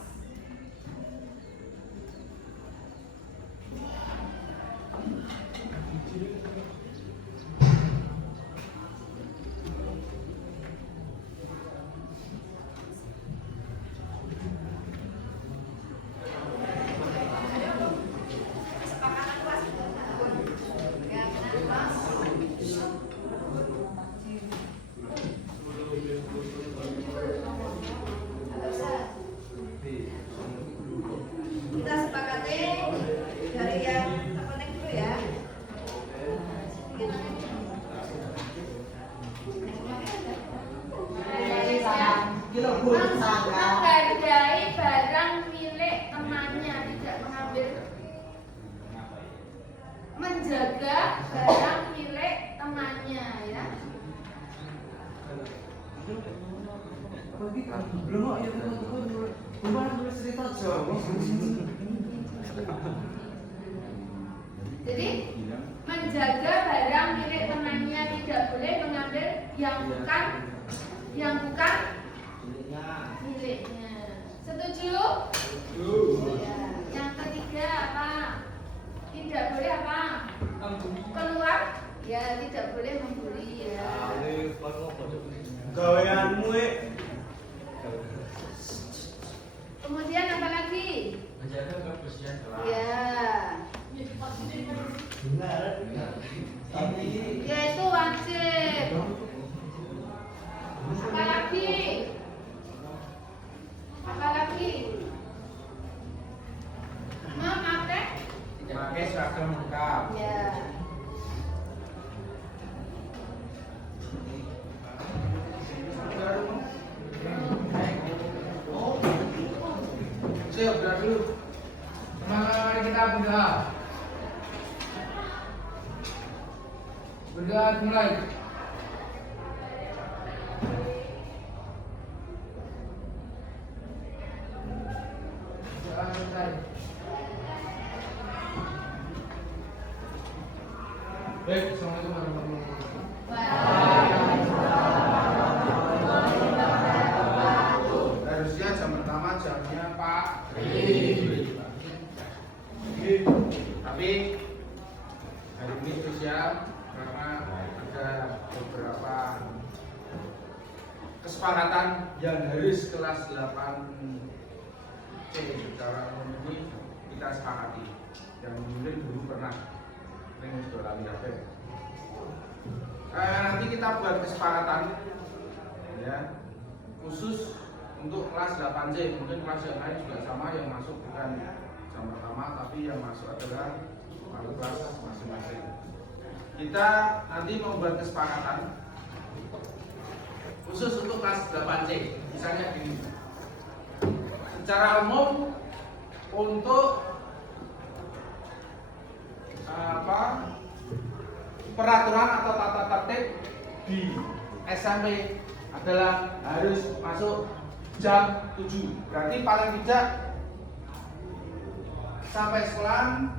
kita sepakati dari yang terpenting dulu ya. Menghargai barang milik temannya, tidak mengambil. Menjaga barang milik temannya ya. Belum ya teman-teman. Kemarin nulis cerita Jawa. Jadi menjaga barang milik temannya, tidak boleh mengambil yang bukan miliknya. Setuju? Ya. Yang ketiga apa? Tidak boleh apa? Keluar? Ya, tidak boleh membuli. seragam lengkap. Ya. Siap, bergerak dulu. Mari kita bergerak. Bergerak mulai. Selesai. Baik, assalamualaikum warahmatullahi wabarakatuh. Harusnya jam pertama jamnya Pak. Tapi hari ini spesial karena ada beberapa kesepakatan yang harus kelas 8C secara umum ini kita sepakati. Yang mungkin belum pernah. Ini sudah lagi nanti kita buat kesepakatan ya khusus untuk kelas 8C. Mungkin kelas yang lain juga sama, yang masuk bukan jam pertama tapi yang masuk adalah satu kelas masing-masing. Kita nanti membuat kesepakatan khusus untuk kelas 8C. Misalnya gini, secara umum untuk peraturan atau tata tertib di SMP adalah harus masuk jam 7. Berarti paling tidak sampai sekolah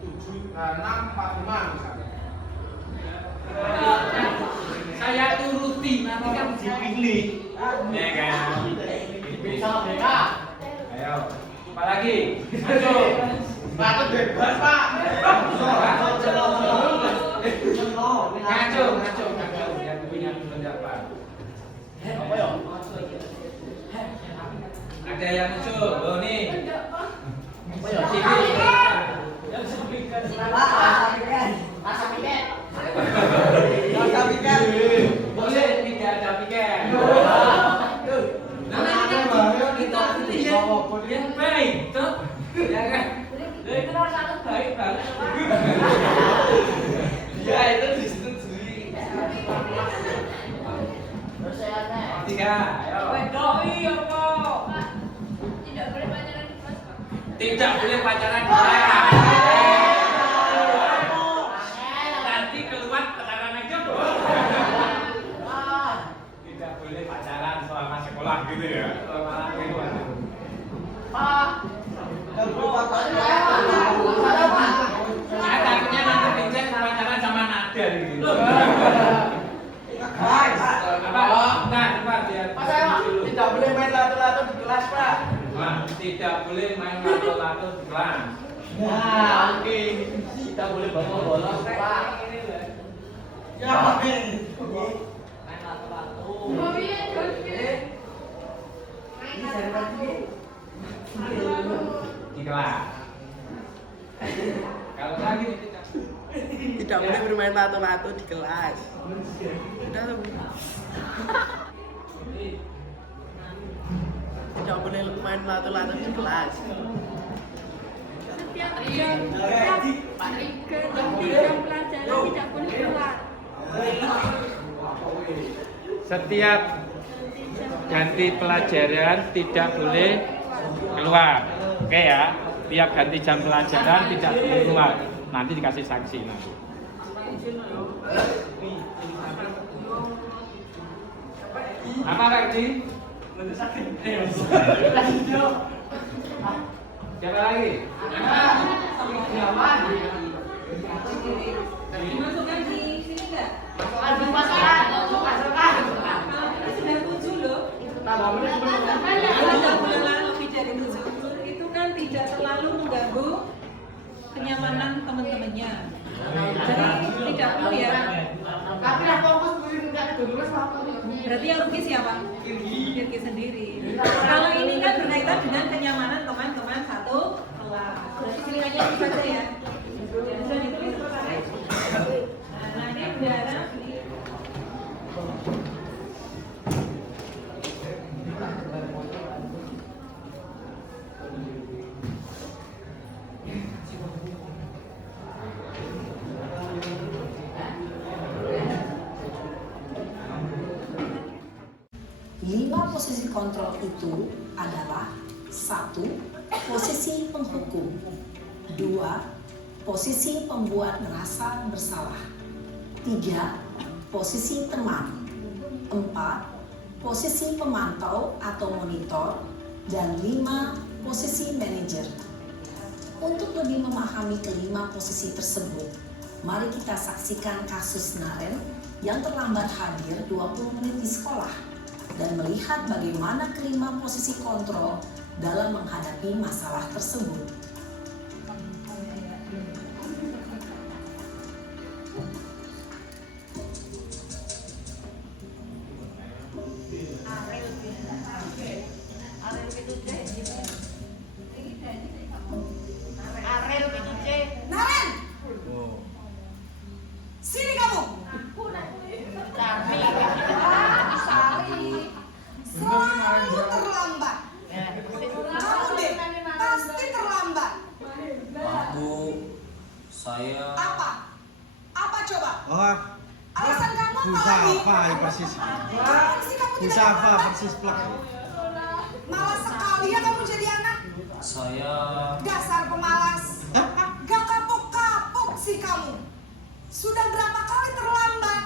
6.45 misalnya. Saya turuti, nanti kan dipilih. Ya kan? Dipilih sama BK. Ayo, apa lagi? Masuk. Pak bebas Pak. Ngaco. Yang punya pendapat. Apa ya? Ada yang usul, oh nih. Apa ya? Boleh tidak ada piket. Yang baik, tuh. Ya kan? Itu sangat baik banget. Ya itu disetujui. Terus saya tanya. 3, ayo. Doi apa? Tidak boleh pacaran di kelas, Pak. Tidak boleh pacaran di kelas. Nanti keluar pacaran aja, Bro. Tidak boleh pacaran selama sekolah gitu ya. Selama keluar. Saya takutnya nanti Vincent pacaran sama Nada gitu. Apa? Biar Tidak boleh main lato-lato di kelas Pak. tidak boleh main lato-lato di kelas. Nah, oke. Tidak boleh bolos Pak. Ya, oke. Main lato-lato. Oh iya, Jodoh. Di kelas. Kalau lagi Tidak boleh bermain lato-lato di kelas. Udah tuh. Tidak boleh main lato-lato di kelas. Setiap jam pelajaran tidak boleh keluar. setiap ganti pelajaran tidak boleh keluar. Oke ya, tiap ganti jam pelajaran tidak boleh keluar. Nanti dikasih sanksi nanti. Apa lagi? Siapa lagi? Dimasukkan di sini enggak? Masuk pasaran. Bulan lalu dari 7 itu kan tidak terlalu mengganggu kenyamanan teman-temannya. Jadi tidak perlu ya. Tapi lah fokus dulu sama. Berarti yang rugi siapa? Rugi sendiri. Kalau ini kan berkaitan dengan kenyamanan teman-teman satu kelas. Berarti pilihannya itu saja ya. Sudah ditulis Pak. Nah, nanti udara kontrol itu adalah 1. Posisi penghukum, 2. Posisi pembuat merasa bersalah, 3. Posisi teman, 4. Posisi pemantau atau monitor, dan 5. Posisi manajer. Untuk lebih memahami kelima posisi tersebut, mari kita saksikan kasus Naren yang terlambat hadir 20 menit di sekolah dan melihat bagaimana kelima posisi kontrol dalam menghadapi masalah tersebut. Naren! Sini kamu! Selalu terlambat. Kamu deh, pasti terlambat. Maaf Bu, saya... Apa? Apa coba? Oh, Alasan kamu apa pulsa lagi? apa ya persis? Kapan sih kamu Pulsa tidak apa terlambat? persis plak? Malas sekali ya kamu jadi anak. Saya... Dasar pemalas. Gak kapok-kapok sih kamu. Sudah berapa kali terlambat?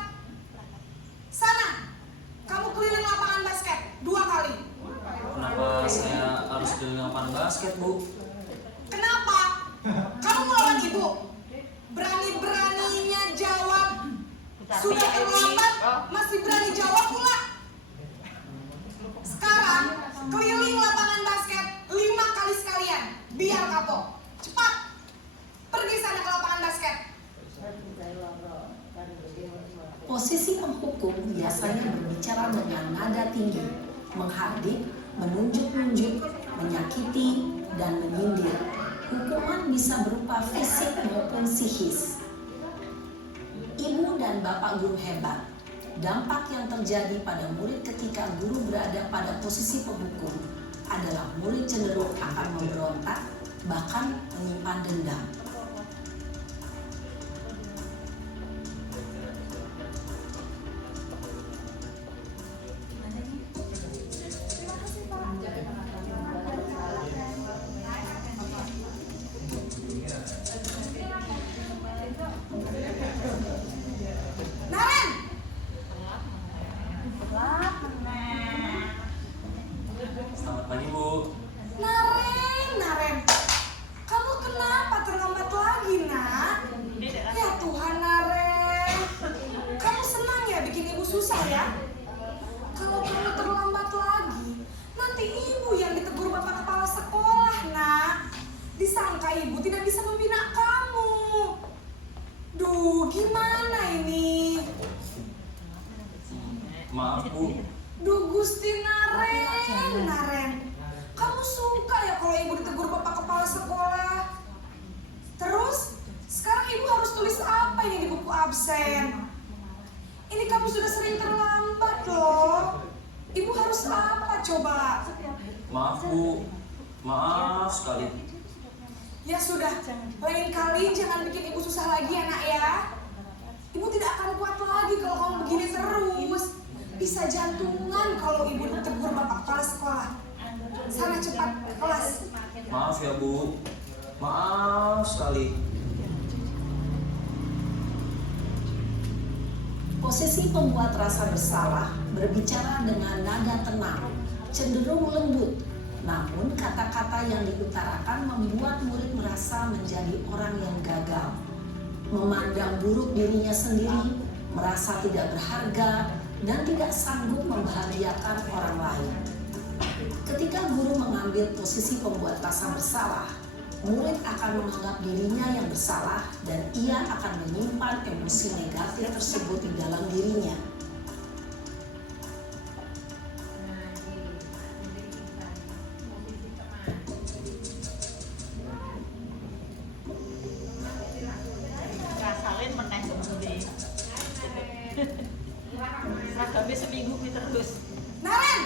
Sana, kamu keliling lapangan basket 2 kali. Kenapa saya harus keliling lapangan basket Bu? Kenapa? Kamu melawan ibu. Berani-beraninya jawab. Sudah terlambat, masih berani jawab pula. Sekarang, keliling lapangan basket 5 kali sekalian. Biar kapok. Cepat. Pergi sana ke lapangan basket. Posisi penghukum biasanya berbicara dengan nada tinggi, menghardik, menunjuk-nunjuk, menyakiti, dan menyindir. Hukuman bisa berupa fisik maupun psikis. Ibu dan bapak guru hebat. Dampak yang terjadi pada murid ketika guru berada pada posisi penghukum adalah murid cenderung akan memberontak, bahkan menyimpan dendam. Naren! Selamat pagi Bu. Naren. Kamu kenapa terlambat lagi, nak? Ya Tuhan, Naren. Kamu senang ya bikin ibu susah ya? Kalau kamu terlambat lagi, nanti ibu yang ditegur bapak kepala sekolah, nak. Disangka ibu tidak bisa membina kamu. Duh, gimana ini? Maaf Bu. Duh, Gusti Naren. Kamu suka ya kalau ibu ditegur bapak kepala sekolah? Terus, sekarang ibu harus tulis apa ini di buku absen? Ini kamu sudah sering terlambat loh. Ibu harus apa coba? Maaf Bu. Maaf sekali. Ya sudah, lain kali jangan bikin ibu susah lagi ya nak ya. Ibu tidak akan kuat lagi kalau kamu begini terus. Bisa jantungan kalau ibu ditegur bapak kepala sekolah. Sana cepat ke kelas. Maaf ya Bu. Maaf sekali. Posisi pembuat rasa bersalah berbicara dengan nada tenang, cenderung lembut. Namun kata-kata yang diutarakan membuat murid merasa menjadi orang yang gagal, memandang buruk dirinya sendiri, merasa tidak berharga, dan tidak sanggup membahagiakan orang lain. Ketika guru mengambil posisi pembuat rasa bersalah, murid akan menganggap dirinya yang bersalah dan ia akan menyimpan emosi negatif tersebut di dalam dirinya. Rasalin meneh semuanya. Seragamnya seminggu terus. Naren!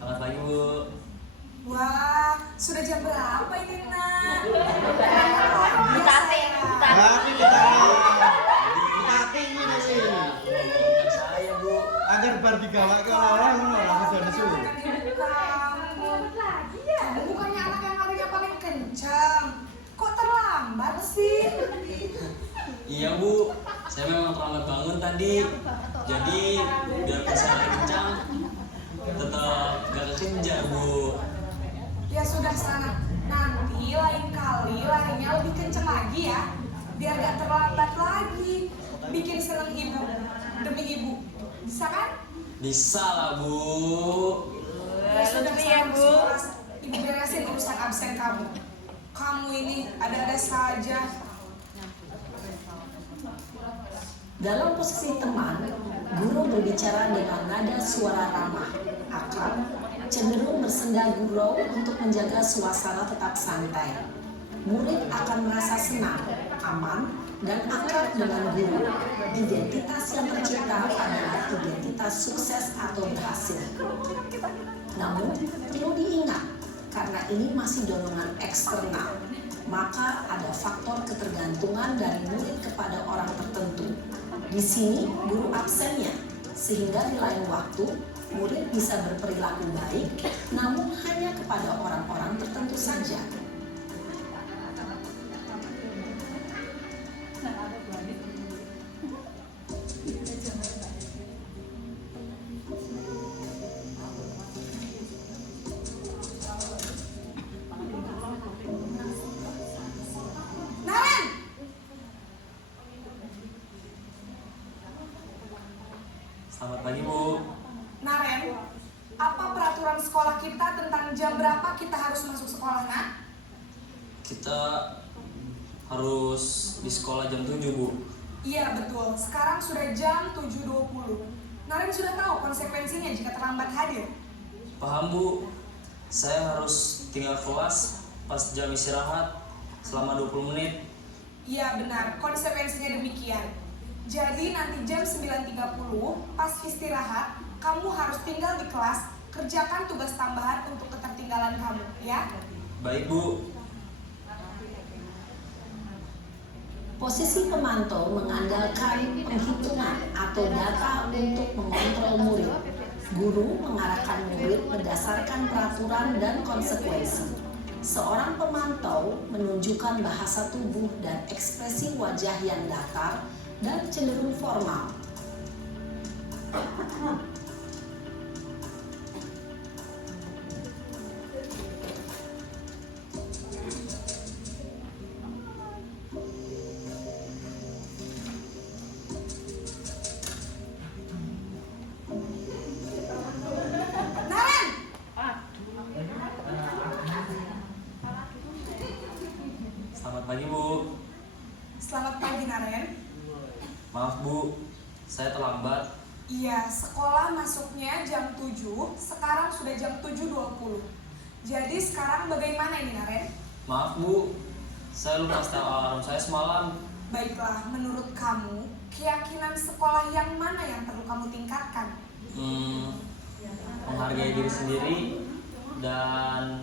Selamat pagi Bu. Wah, sudah jam berapa ini nak? Tapi kita ini sih. Kamu bukannya anak yang larinya paling kencang. Kok terlambat sih? Iya Bu, saya memang terlambat bangun tadi. Jadi biarpun saya lari kencang, tetap gak kekejar Bu. Ya sudah sana. Nanti lain kali larinya lebih kencang lagi ya. Biar gak terlambat lagi. Bikin seneng ibu demi ibu. Bisa kan? Bisa lah Bu. Ya sudah sana Bu. Ibu beresin urusan absen kamu. Kamu ini ada-ada saja. Dalam posisi teman, guru berbicara dengan nada suara ramah, akrab, cenderung bersenda gurau untuk menjaga suasana tetap santai. Murid akan merasa senang, aman, dan akrab dengan guru. Identitas yang tercipta adalah identitas sukses atau berhasil. Namun, perlu diingat, karena ini masih dorongan eksternal, maka ada faktor ketergantungan dari murid kepada orang tertentu. Di sini guru absennya, sehingga di lain waktu murid bisa berperilaku baik, namun hanya kepada orang-orang tertentu saja. Naren! Selamat pagi Bu. Naren, apa peraturan sekolah kita tentang jam berapa kita harus masuk sekolah, nak? Kita harus di sekolah jam 7 Bu. Iya betul, sekarang sudah jam 7.20. Naren sudah tahu konsekuensinya jika terlambat hadir. Paham Bu. Saya harus tinggal kelas pas jam istirahat selama 20 menit. Iya benar, konsekuensinya demikian. Jadi nanti jam 9.30 pas istirahat, kamu harus tinggal di kelas, kerjakan tugas tambahan untuk ketertinggalan kamu, ya? Baik Bu. Posisi pemantau mengandalkan penghitungan atau data untuk mengontrol murid. Guru mengarahkan murid berdasarkan peraturan dan konsekuensi. Seorang pemantau menunjukkan bahasa tubuh dan ekspresi wajah yang datar dan cenderung formal. Naren! Selamat pagi Bu. Selamat pagi, Naren. Maaf Bu, saya terlambat. Iya, sekolah masuknya jam 7, sekarang sudah jam 7.20. Jadi sekarang bagaimana ini, Naren? Maaf Bu, saya lupa setel alarm saya semalam. Baiklah, menurut kamu, keyakinan sekolah yang mana yang perlu kamu tingkatkan? Menghargai diri sendiri dan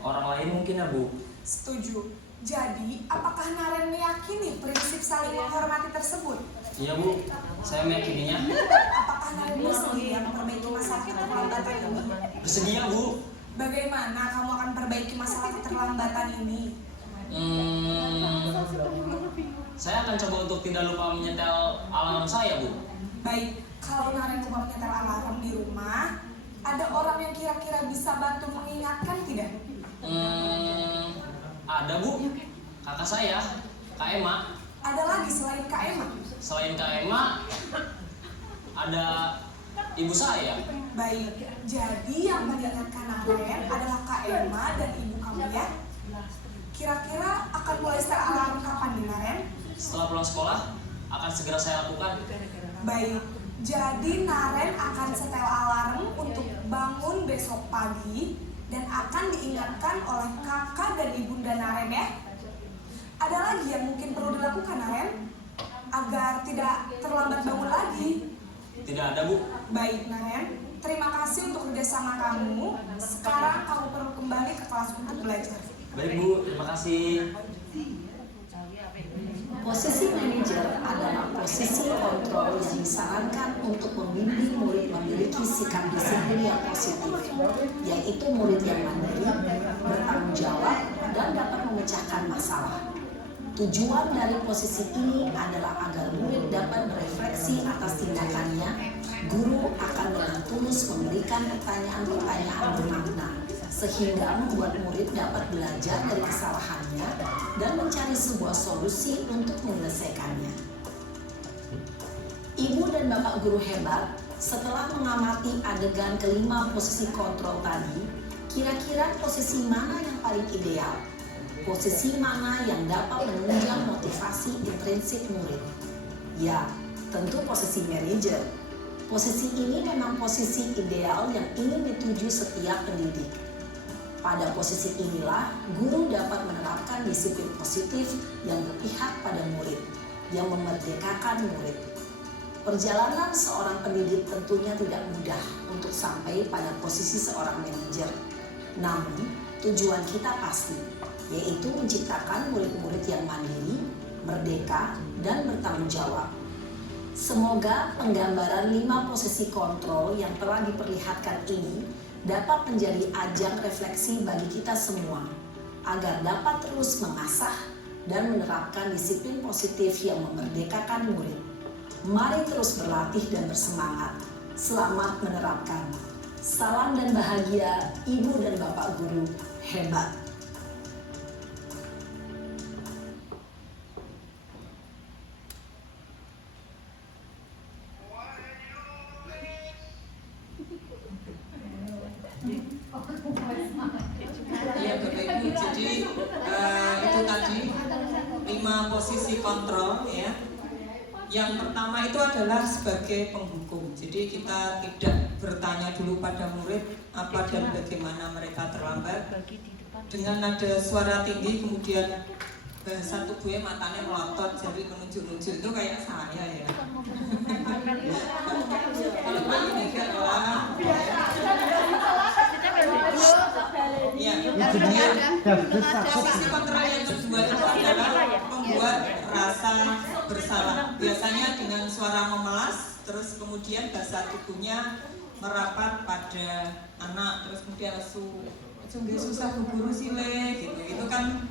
orang lain mungkin ya Bu. Setuju. Jadi, apakah Naren meyakini prinsip saling menghormati tersebut? Iya Bu, saya meyakininya. Apakah Naren bersedia memperbaiki masalah keterlambatan ini? Bersedia Bu. Bagaimana kamu akan perbaiki masalah keterlambatan ini? Saya akan coba untuk tidak lupa menyetel alarm saya Bu. Baik, kalau Naren lupa menyetel alarm di rumah, ada orang yang kira-kira bisa bantu mengingatkan tidak? Ada Bu, kakak saya, Kak Emma. Ada lagi selain Kak Emma? Selain Kak Emma, ada ibu saya. Baik, jadi yang mengingatkan Naren adalah Kak Emma dan ibu kamu ya? Kira-kira akan mulai setel alarm kapan nih, Naren? Setelah pulang sekolah, akan segera saya lakukan. Baik, jadi Naren akan setel alarm untuk bangun besok pagi dan akan diingatkan oleh kakak dan ibunda Naren ya. Ada lagi yang mungkin perlu dilakukan, Naren, agar tidak terlambat bangun lagi? Tidak ada Bu. Baik, Naren, terima kasih untuk kerjasama kamu. Sekarang kamu perlu kembali ke kelas untuk belajar. Baik Bu, terima kasih. Posisi manajer adalah posisi posisi kontrol yang disarankan untuk membimbing murid memiliki sikap disiplin yang positif, yaitu murid yang mandiri, bertanggung jawab, dan dapat memecahkan masalah. Tujuan dari posisi ini adalah agar murid dapat berefleksi atas tindakannya. Guru akan dengan tulus memberikan pertanyaan-pertanyaan bermakna, sehingga membuat murid dapat belajar dari kesalahannya dan mencari sebuah solusi untuk menyelesaikannya. Ibu dan Bapak guru hebat, setelah mengamati adegan kelima posisi kontrol tadi, kira-kira posisi mana yang paling ideal? Posisi mana yang dapat menunjang motivasi intrinsik murid? Ya, tentu posisi manajer. Posisi ini memang posisi ideal yang ingin dituju setiap pendidik. Pada posisi inilah, guru dapat menerapkan disiplin positif yang berpihak pada murid, yang memerdekakan murid. Perjalanan seorang pendidik tentunya tidak mudah untuk sampai pada posisi seorang manajer. Namun, tujuan kita pasti, yaitu menciptakan murid-murid yang mandiri, merdeka, dan bertanggung jawab. Semoga penggambaran 5 posisi kontrol yang telah diperlihatkan ini dapat menjadi ajang refleksi bagi kita semua, agar dapat terus mengasah dan menerapkan disiplin positif yang memerdekakan murid. Mari terus berlatih dan bersemangat. Selamat menerapkan. Salam dan bahagia, Ibu dan Bapak guru hebat. Ya Bapak Ibu, jadi itu tadi 5 posisi kontrol ya. Yang pertama itu adalah sebagai penghukum. Jadi kita tidak bertanya dulu pada murid apa dan bagaimana mereka terlambat. Dengan nada suara tinggi kemudian bahasa tubuhnya matanya melotot jadi menunjuk-nunjuk, itu kayak saya ya. Kalau begini kan lah. Ya, kemudian posisi kontrol yang kedua itu adalah membuat rasa bersalah. Biasanya dengan suara memelas, terus kemudian bahasa tubuhnya merapat pada anak, terus kemudian sungguh susah bu guru sile gitu. Itu kan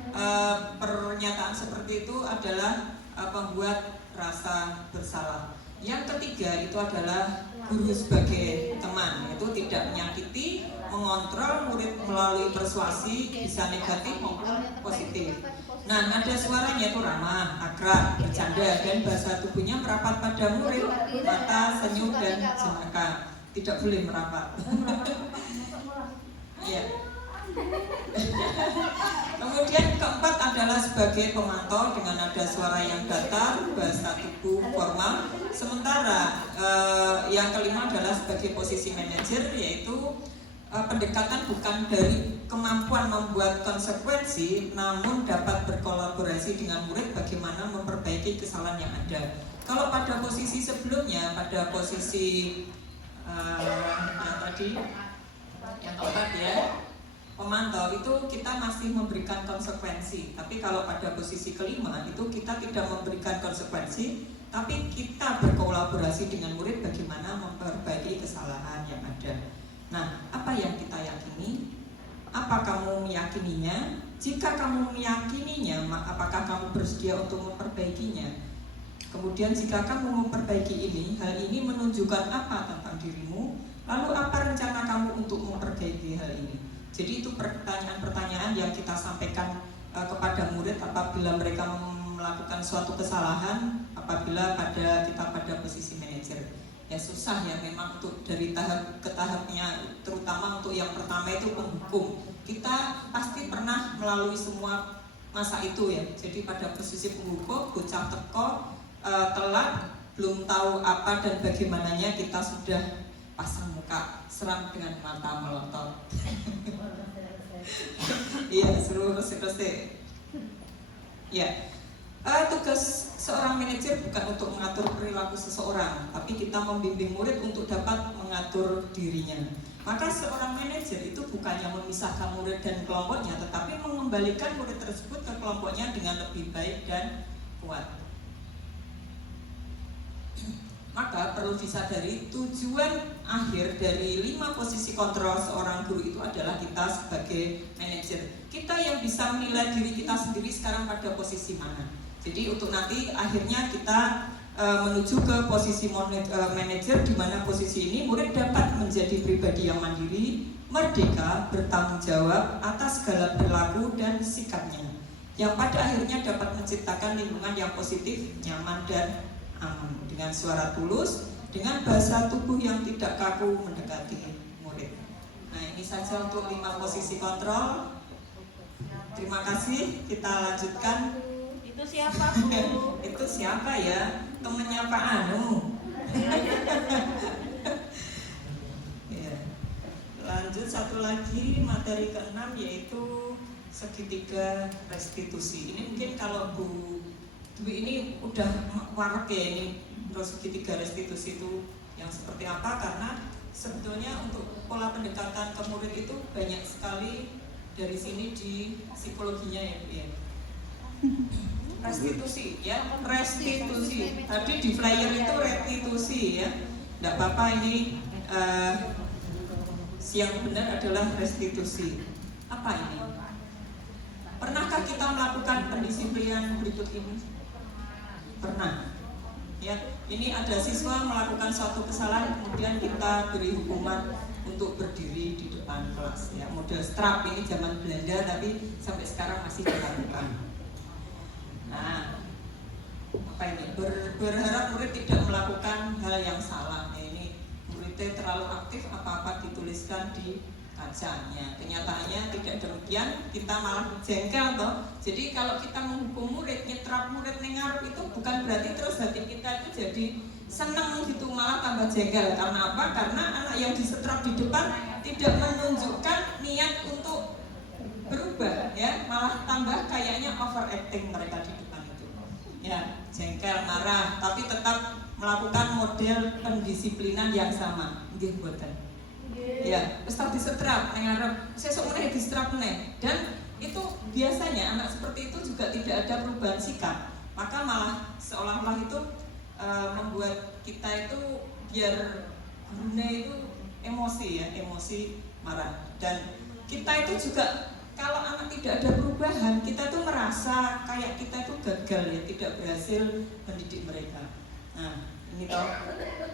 pernyataan seperti itu adalah membuat rasa bersalah. Yang ketiga itu adalah guru sebagai teman, itu tidak menyakiti, mengontrol murid melalui persuasi, bisa negatif maupun positif. Nah, nada suaranya itu ramah, akrab, bercanda, dan bahasa tubuhnya merapat pada murid, mata, senyum, dan jemaka. Tidak boleh merapat. Ya. Kemudian keempat adalah sebagai pemantau dengan nada suara yang datar, bahasa tubuh formal. Sementara yang kelima adalah sebagai posisi manajer, yaitu pendekatan bukan dari kemampuan membuat konsekuensi, namun dapat berkolaborasi dengan murid bagaimana memperbaiki kesalahan yang ada. Kalau pada posisi sebelumnya, pada posisi yang tadi, yang keempat ya, pemantau itu kita masih memberikan konsekuensi. Tapi kalau pada posisi kelima itu kita tidak memberikan konsekuensi, tapi kita berkolaborasi dengan murid bagaimana memperbaiki kesalahan yang ada. Nah, apa yang kita yakini? Apa kamu meyakininya? Jika kamu meyakininya, apakah kamu bersedia untuk memperbaikinya? Kemudian jika kamu memperbaiki ini, hal ini menunjukkan apa tentang dirimu? Lalu apa rencana kamu untuk memperbaiki hal ini? Jadi itu pertanyaan-pertanyaan yang kita sampaikan kepada murid apabila mereka melakukan suatu kesalahan, apabila kita pada posisi manajer. Ya susah ya memang untuk dari tahap ke tahapnya, terutama untuk yang pertama itu penghukum. Kita pasti pernah melalui semua masa itu ya. Jadi pada posisi penghukum, bocah teko, telat, belum tahu apa dan bagaimananya, kita sudah pasang muka, seram dengan mata melotot. Iya, seru resik-resik. Ya, tugas seorang manajer bukan untuk mengatur perilaku seseorang, tapi kita membimbing murid untuk dapat mengatur dirinya. Maka seorang manajer itu bukannya memisahkan murid dan kelompoknya, tetapi mengembalikan murid tersebut ke kelompoknya dengan lebih baik dan kuat. Maka perlu disadari tujuan akhir dari 5 posisi kontrol seorang guru itu adalah kita sebagai manajer. Kita yang bisa menilai diri kita sendiri sekarang pada posisi mana. Jadi untuk nanti akhirnya kita menuju ke posisi manajer, di mana posisi ini murid dapat menjadi pribadi yang mandiri, merdeka, bertanggung jawab atas segala perilaku dan sikapnya, yang pada akhirnya dapat menciptakan lingkungan yang positif, nyaman, dan aman, dengan suara tulus, dengan bahasa tubuh yang tidak kaku mendekati murid. Nah, ini saja untuk 5 posisi kontrol. Terima kasih, kita lanjutkan. Itu siapa, Bu? Itu siapa ya? Temennya Pak Anu. Ya. Lanjut satu lagi, materi ke-6 yaitu segitiga restitusi. Ini mungkin kalau Bu Dwi ini udah warak ya, ini segitiga restitusi itu yang seperti apa, karena sebetulnya untuk pola pendekatan ke murid itu banyak sekali dari sini di psikologinya ya Bu ya. Restitusi ya, restitusi. Tadi di flyer itu restitusi ya. Tidak apa-apa, ini yang benar adalah restitusi. Apa ini? Pernahkah kita melakukan pendisiplinan berikut ini? Pernah. Ya, ini ada siswa melakukan suatu kesalahan, kemudian kita beri hukuman untuk berdiri di depan kelas. Ya, model strap ini zaman Belanda, tapi sampai sekarang masih dilakukan. Nah, apa ini? Berharap murid tidak melakukan hal yang salah. Nah, ini muridnya terlalu aktif, apa-apa dituliskan di kacanya. Kenyataannya tidak demikian, kita malah jengkel toh. Jadi kalau kita menghukum murid, nyetrap murid nengarep itu bukan berarti terus hati kita itu jadi senang gitu, malah tambah jengkel. Karena apa? Karena anak yang disetrap di depan tidak menunjukkan niat untuk berubah, ya, malah tambah kayaknya overacting mereka di depan itu. Ya, jengkel, marah, tapi tetap melakukan model pendisiplinan yang sama. Nggih mboten. Ya, wis tak disetrap ning arep, sesuk meneh disetrap meneh. Dan itu biasanya anak seperti itu juga tidak ada perubahan sikap. Maka malah seolah-olah itu membuat kita itu biar gurune itu emosi ya, emosi marah. Dan kita itu juga kalau anak tidak ada perubahan, kita tuh merasa kayak kita itu gagal ya, tidak berhasil mendidik mereka. Nah, ini toh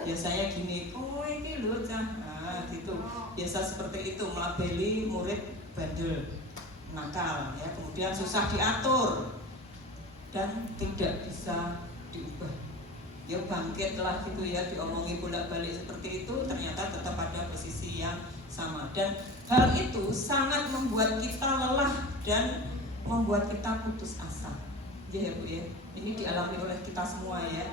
biasanya gini, oh ini loh cah, nah gitu. Biasa seperti itu, melabeli murid bandel, nakal, ya, kemudian susah diatur dan tidak bisa diubah. Ya bangkitlah gitu ya, diomongi bolak-balik seperti itu, ternyata tetap pada posisi yang sama. Dan hal itu sangat membuat kita lelah dan membuat kita putus asa. Ya Bu ya, ini dialami oleh kita semua ya.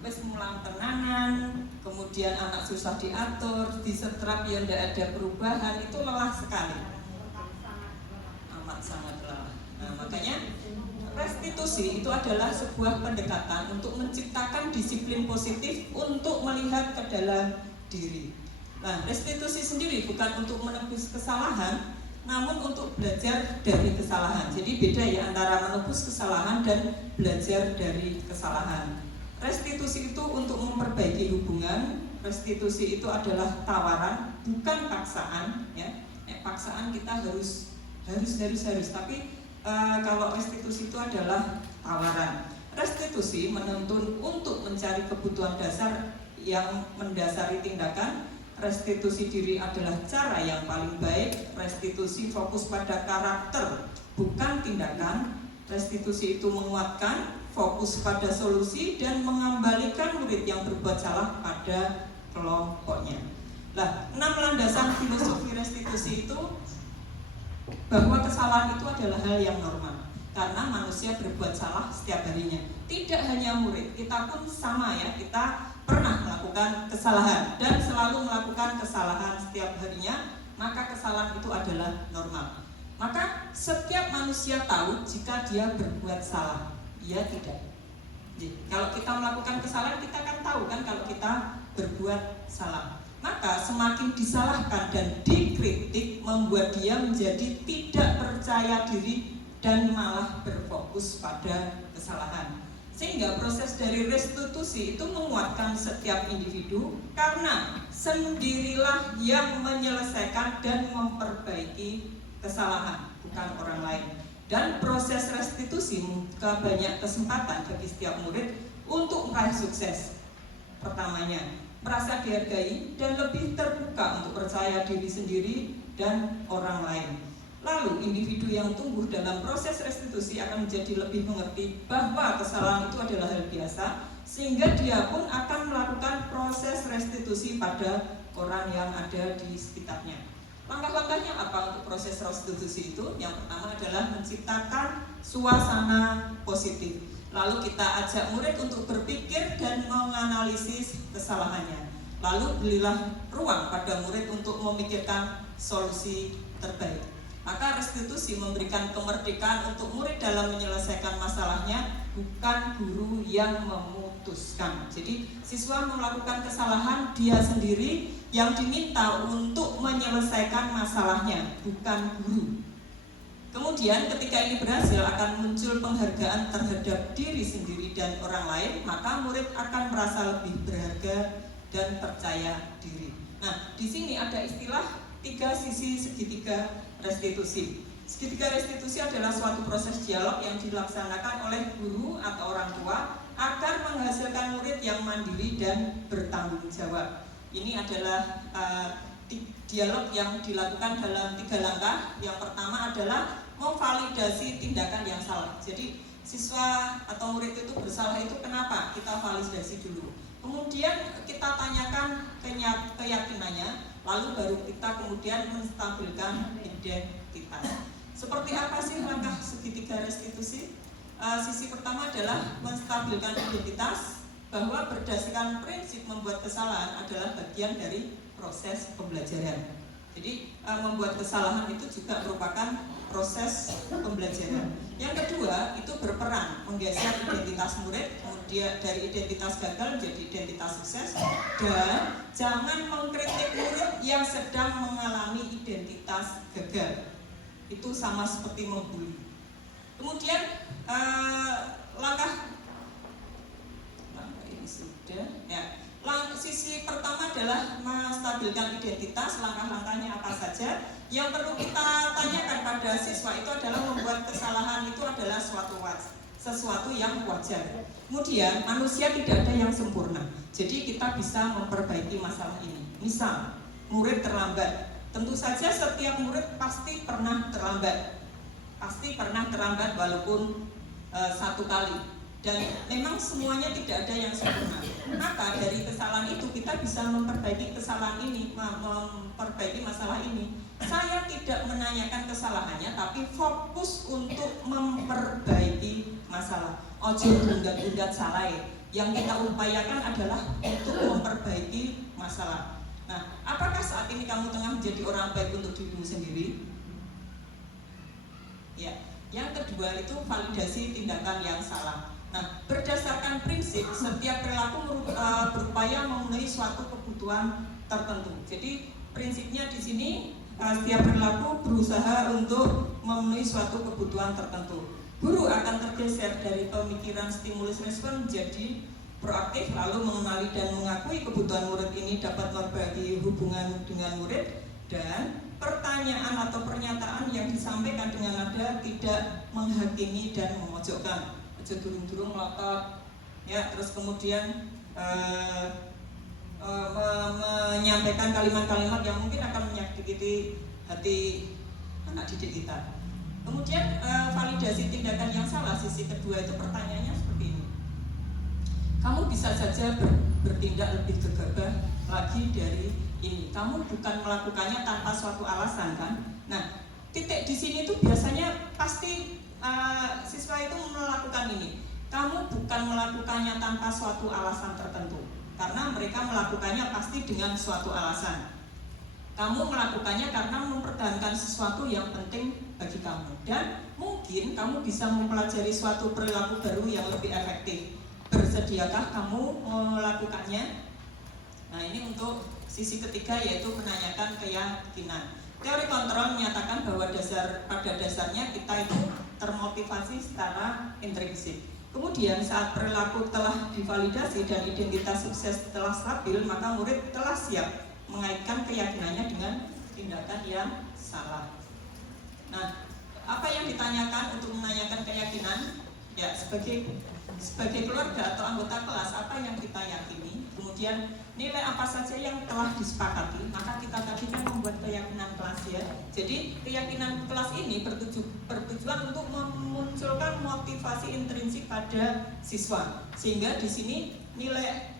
Wes mulang tenangan, kemudian anak susah diatur, disetrap ya tidak ada perubahan, itu lelah sekali. Amat sangat lelah. Nah, makanya restitusi itu adalah sebuah pendekatan untuk menciptakan disiplin positif untuk melihat ke dalam diri. Nah, restitusi sendiri bukan untuk menebus kesalahan, namun untuk belajar dari kesalahan. Jadi beda ya antara menebus kesalahan dan belajar dari kesalahan. Restitusi itu untuk memperbaiki hubungan. Restitusi itu adalah tawaran, bukan paksaan. Ya, paksaan kita harus. Tapi kalau restitusi itu adalah tawaran. Restitusi menuntun untuk mencari kebutuhan dasar yang mendasari tindakan. Restitusi diri adalah cara yang paling baik. Restitusi fokus pada karakter, bukan tindakan. Restitusi itu menguatkan, fokus pada solusi, dan mengembalikan murid yang berbuat salah pada kelompoknya. Nah, 6 landasan filosofi restitusi itu bahwa kesalahan itu adalah hal yang normal, karena manusia berbuat salah setiap harinya. Tidak hanya murid, kita pun sama ya, kita pernah melakukan kesalahan dan selalu melakukan kesalahan setiap harinya, maka kesalahan itu adalah normal. Maka setiap manusia tahu jika dia berbuat salah, ya tidak. Jadi, kalau kita melakukan kesalahan, kita kan tahu kan kalau kita berbuat salah. Maka semakin disalahkan dan dikritik membuat dia menjadi tidak percaya diri dan malah berfokus pada kesalahan. Sehingga proses dari restitusi itu menguatkan setiap individu karena sendirilah yang menyelesaikan dan memperbaiki kesalahan, bukan orang lain. Dan proses restitusi membuka banyak kesempatan bagi setiap murid untuk meraih sukses. Pertamanya, merasa dihargai dan lebih terbuka untuk percaya diri sendiri dan orang lain. Lalu, individu yang tumbuh dalam proses restitusi akan menjadi lebih mengerti bahwa kesalahan itu adalah hal biasa, sehingga dia pun akan melakukan proses restitusi pada orang yang ada di sekitarnya. Langkah-langkahnya apa untuk proses restitusi itu? Yang pertama adalah menciptakan suasana positif. Lalu kita ajak murid untuk berpikir dan menganalisis kesalahannya. Lalu berilah ruang pada murid untuk memikirkan solusi terbaik. Maka restitusi memberikan kemerdekaan untuk murid dalam menyelesaikan masalahnya, bukan guru yang memutuskan. Jadi siswa melakukan kesalahan dia sendiri yang diminta untuk menyelesaikan masalahnya, bukan guru. Kemudian ketika ini berhasil akan muncul penghargaan terhadap diri sendiri dan orang lain, maka murid akan merasa lebih berharga dan percaya diri. Nah, di sini ada istilah 3 sisi segitiga restitusi. Segitiga restitusi adalah suatu proses dialog yang dilaksanakan oleh guru atau orang tua agar menghasilkan murid yang mandiri dan bertanggung jawab. Ini adalah dialog yang dilakukan dalam 3 langkah. Yang pertama adalah memvalidasi tindakan yang salah. Jadi siswa atau murid itu bersalah itu kenapa? Kita validasi dulu. Kemudian kita tanyakan keyakinannya, lalu baru kita kemudian menstabilkan identitas. Seperti apa sih langkah segitiga restitusi? Sisi pertama adalah menstabilkan identitas, bahwa berdasarkan prinsip membuat kesalahan adalah bagian dari proses pembelajaran. Jadi membuat kesalahan itu juga merupakan proses pembelajaran. Yang kedua itu berperan menggeser identitas murid, kemudian dari identitas gagal menjadi identitas sukses, dan jangan mengkritik murid yang sedang mengalami identitas gagal. Itu sama seperti membuli. Kemudian langkah ini sudah ya. Sisi pertama adalah menstabilkan identitas. Langkah-langkahnya apa saja? Yang perlu kita tanyakan pada siswa itu adalah membuat kesalahan itu adalah sesuatu yang wajar. Kemudian manusia tidak ada yang sempurna. Jadi kita bisa memperbaiki masalah ini. Misal murid terlambat. Tentu saja setiap murid pasti pernah terlambat. Pasti pernah terlambat walaupun 1 kali. Dan memang semuanya tidak ada yang sempurna. Maka dari kesalahan itu kita bisa memperbaiki kesalahan ini, memperbaiki masalah ini. Saya tidak menanyakan kesalahannya, tapi fokus untuk memperbaiki masalah. Ojo gundat-gundat salah. Yang kita upayakan adalah untuk memperbaiki masalah. Nah, apakah saat ini kamu tengah menjadi orang baik untuk dirimu sendiri? Ya. Yang kedua itu validasi tindakan yang salah. Nah, berdasarkan prinsip setiap perilaku berupaya memenuhi suatu kebutuhan tertentu. Jadi prinsipnya di sini setiap perilaku berusaha untuk memenuhi suatu kebutuhan tertentu. Guru akan tergeser dari pemikiran stimulus respon menjadi proaktif, lalu mengenali dan mengakui kebutuhan murid ini dapat memperbaiki hubungan dengan murid, dan pertanyaan atau pernyataan yang disampaikan dengan nada tidak menghakimi dan memojokkan. Aja durung-durung melotot ya, terus kemudian menyampaikan kalimat-kalimat yang mungkin akan menyakiti hati anak didik kita. Kemudian validasi tindakan yang salah, sisi kedua itu pertanyaannya seperti ini. Kamu bisa saja bertindak lebih gegabah lagi dari ini. Kamu bukan melakukannya tanpa suatu alasan kan? Nah, titik di sini tuh biasanya pasti siswa itu melakukan ini. Kamu bukan melakukannya tanpa suatu alasan tertentu, karena mereka melakukannya pasti dengan suatu alasan. Kamu melakukannya karena mempertahankan sesuatu yang penting bagi kamu, dan mungkin kamu bisa mempelajari suatu perilaku baru yang lebih efektif. Bersediakah kamu melakukannya? Nah, ini untuk sisi ketiga, yaitu menanyakan keyakinan. Teori kontrol menyatakan bahwa pada dasarnya kita itu termotivasi secara intrinsik. Kemudian saat perilaku telah divalidasi dan identitas sukses telah stabil, maka murid telah siap mengaitkan keyakinannya dengan tindakan yang salah. Nah, apa yang ditanyakan untuk menanyakan keyakinan? Ya, sebagai keluarga atau anggota kelas, apa yang kita yakini, kemudian nilai apa saja yang telah disepakati, maka kita tadi kan membuat keyakinan kelas ya. Jadi keyakinan kelas ini bertujuan untuk memunculkan motivasi intrinsik pada siswa, sehingga di sini nilai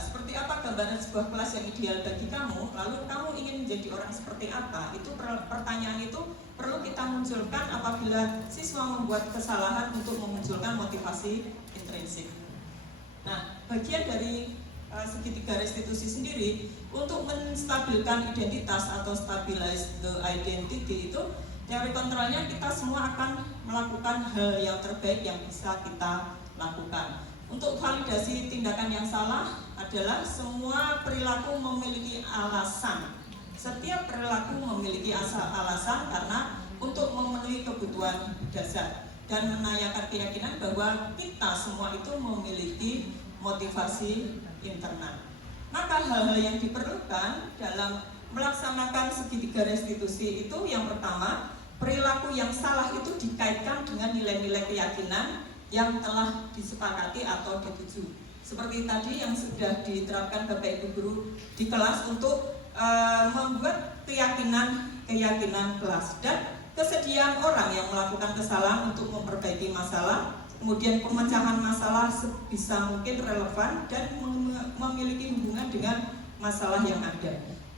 seperti apa gambaran sebuah kelas yang ideal bagi kamu, lalu kamu ingin menjadi orang seperti apa, itu pertanyaan itu perlu kita munculkan apabila siswa membuat kesalahan untuk memunculkan motivasi intrinsik. Nah, bagian dari segitiga restitusi sendiri untuk menstabilkan identitas atau stabilize the identity itu, teori kontrolnya kita semua akan melakukan hal yang terbaik yang bisa kita lakukan. Untuk validasi tindakan yang salah adalah semua perilaku memiliki alasan. Setiap perilaku memiliki alasan karena untuk memenuhi kebutuhan dasar dan menanyakan keyakinan bahwa kita semua itu memiliki motivasi internal. Maka hal-hal yang diperlukan dalam melaksanakan segitiga restitusi itu yang pertama, perilaku yang salah itu dikaitkan dengan nilai-nilai keyakinan yang telah disepakati atau dituju. Seperti tadi yang sudah diterapkan Bapak Ibu Guru di kelas untuk membuat keyakinan kelas dan kesediaan orang yang melakukan kesalahan untuk memperbaiki masalah, kemudian pemecahan masalah sebisa mungkin relevan dan memiliki hubungan dengan masalah yang ada,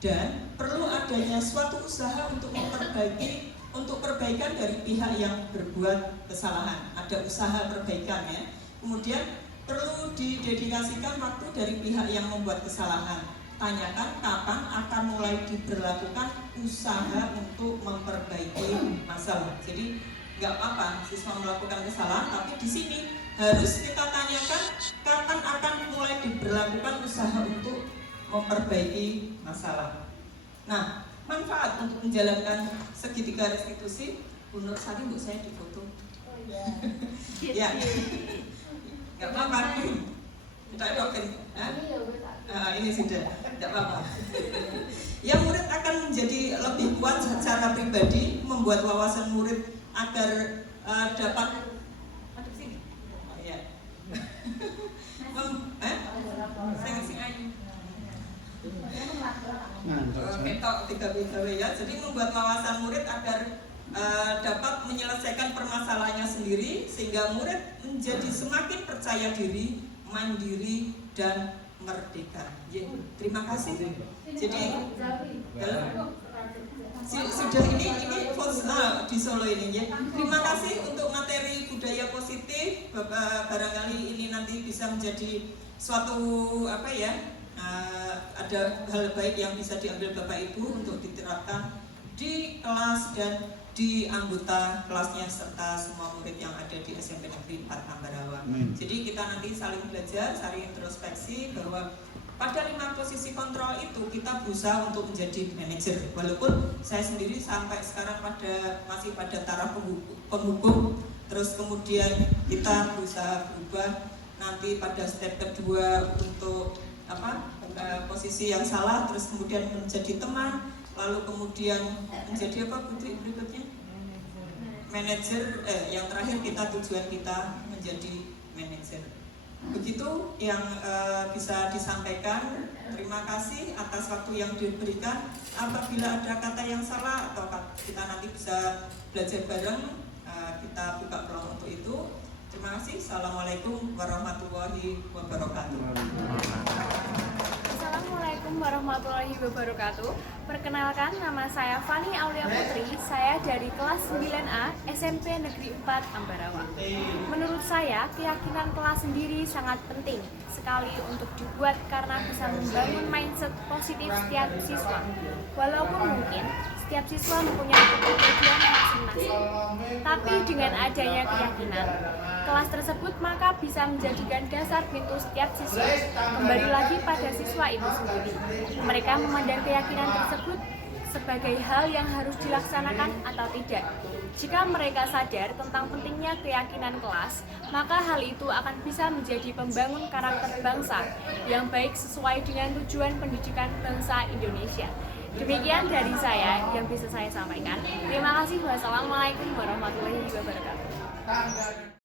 dan perlu adanya suatu usaha untuk perbaikan dari pihak yang berbuat kesalahan. Ada usaha perbaikan ya. Kemudian perlu didedikasikan waktu dari pihak yang membuat kesalahan. Tanyakan kapan akan mulai diberlakukan usaha untuk memperbaiki masalah. Jadi nggak apa-apa siswa melakukan kesalahan, tapi di sini harus kita tanyakan kapan akan mulai diberlakukan usaha untuk memperbaiki masalah. Nah, manfaat untuk menjalankan segitiga restitusi, menurut saya Bu saya difoto. Oh iya. Ya. Enggak apa-apa. Kita doakan. Ini sudah, tidak apa-apa. Yang murid akan menjadi lebih kuat secara pribadi, membuat wawasan murid agar dapat jadi membuat wawasan murid agar dapat menyelesaikan permasalahannya sendiri, sehingga murid menjadi semakin percaya diri, mandiri, dan merdeka. Terima kasih. Jadi sudah ini di Solo ini ya. Terima kasih untuk materi budaya positif. Barangkali ini nanti bisa menjadi suatu ada hal baik yang bisa diambil Bapak Ibu untuk diterapkan di kelas dan di anggota kelasnya serta semua murid yang ada di SMP Negeri 4 Ambarawa. Jadi kita nanti saling belajar, saling introspeksi bahwa pada 5 posisi kontrol itu kita berusaha untuk menjadi manajer. Walaupun saya sendiri sampai sekarang masih pada taraf penghukum, terus kemudian kita berusaha berubah nanti pada step kedua untuk posisi yang salah, terus kemudian menjadi teman, lalu kemudian menjadi apa Putri berikutnya? Manajer, yang terakhir tujuan kita menjadi manajer. Begitu yang bisa disampaikan. Terima kasih atas waktu yang diberikan. Apabila ada kata yang salah atau kita nanti bisa belajar bareng, kita buka peluang untuk itu. Terima kasih. Assalamualaikum warahmatullahi wabarakatuh. Assalamualaikum warahmatullahi wabarakatuh. Perkenalkan, nama saya Fani Aulia Putri. Saya dari kelas 9A SMP Negeri 4 Ambarawa. Menurut saya, keyakinan kelas sendiri sangat penting sekali untuk dibuat karena bisa membangun mindset positif setiap siswa. Walaupun mungkin setiap siswa mempunyai kepribadian masing-masing, tapi dengan adanya keyakinan kelas tersebut maka bisa menjadikan dasar pintu setiap siswa. Kembali lagi pada siswa itu sendiri. Mereka memandang keyakinan tersebut sebagai hal yang harus dilaksanakan atau tidak. Jika mereka sadar tentang pentingnya keyakinan kelas, maka hal itu akan bisa menjadi pembangun karakter bangsa yang baik sesuai dengan tujuan pendidikan bangsa Indonesia. Demikian dari saya yang bisa saya sampaikan. Terima kasih. Wassalamualaikum warahmatullahi wabarakatuh.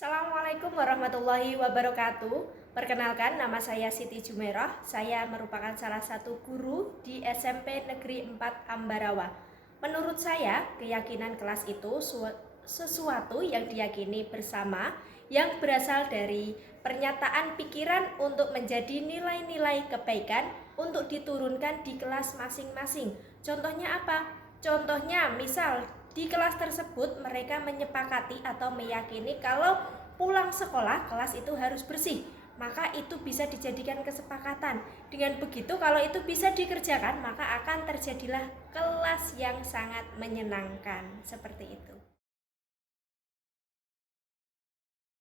Assalamualaikum warahmatullahi wabarakatuh. Perkenalkan, nama saya Siti Jumerah. Saya merupakan salah satu guru di SMP Negeri 4 Ambarawa. Menurut saya, keyakinan kelas itu sesuatu yang diyakini bersama yang berasal dari pernyataan pikiran untuk menjadi nilai-nilai kebaikan untuk diturunkan di kelas masing-masing. Contohnya apa? Contohnya misal di kelas tersebut mereka menyepakati atau meyakini kalau pulang sekolah kelas itu harus bersih, maka itu bisa dijadikan kesepakatan. Dengan begitu kalau itu bisa dikerjakan, maka akan terjadilah kelas yang sangat menyenangkan. Seperti itu.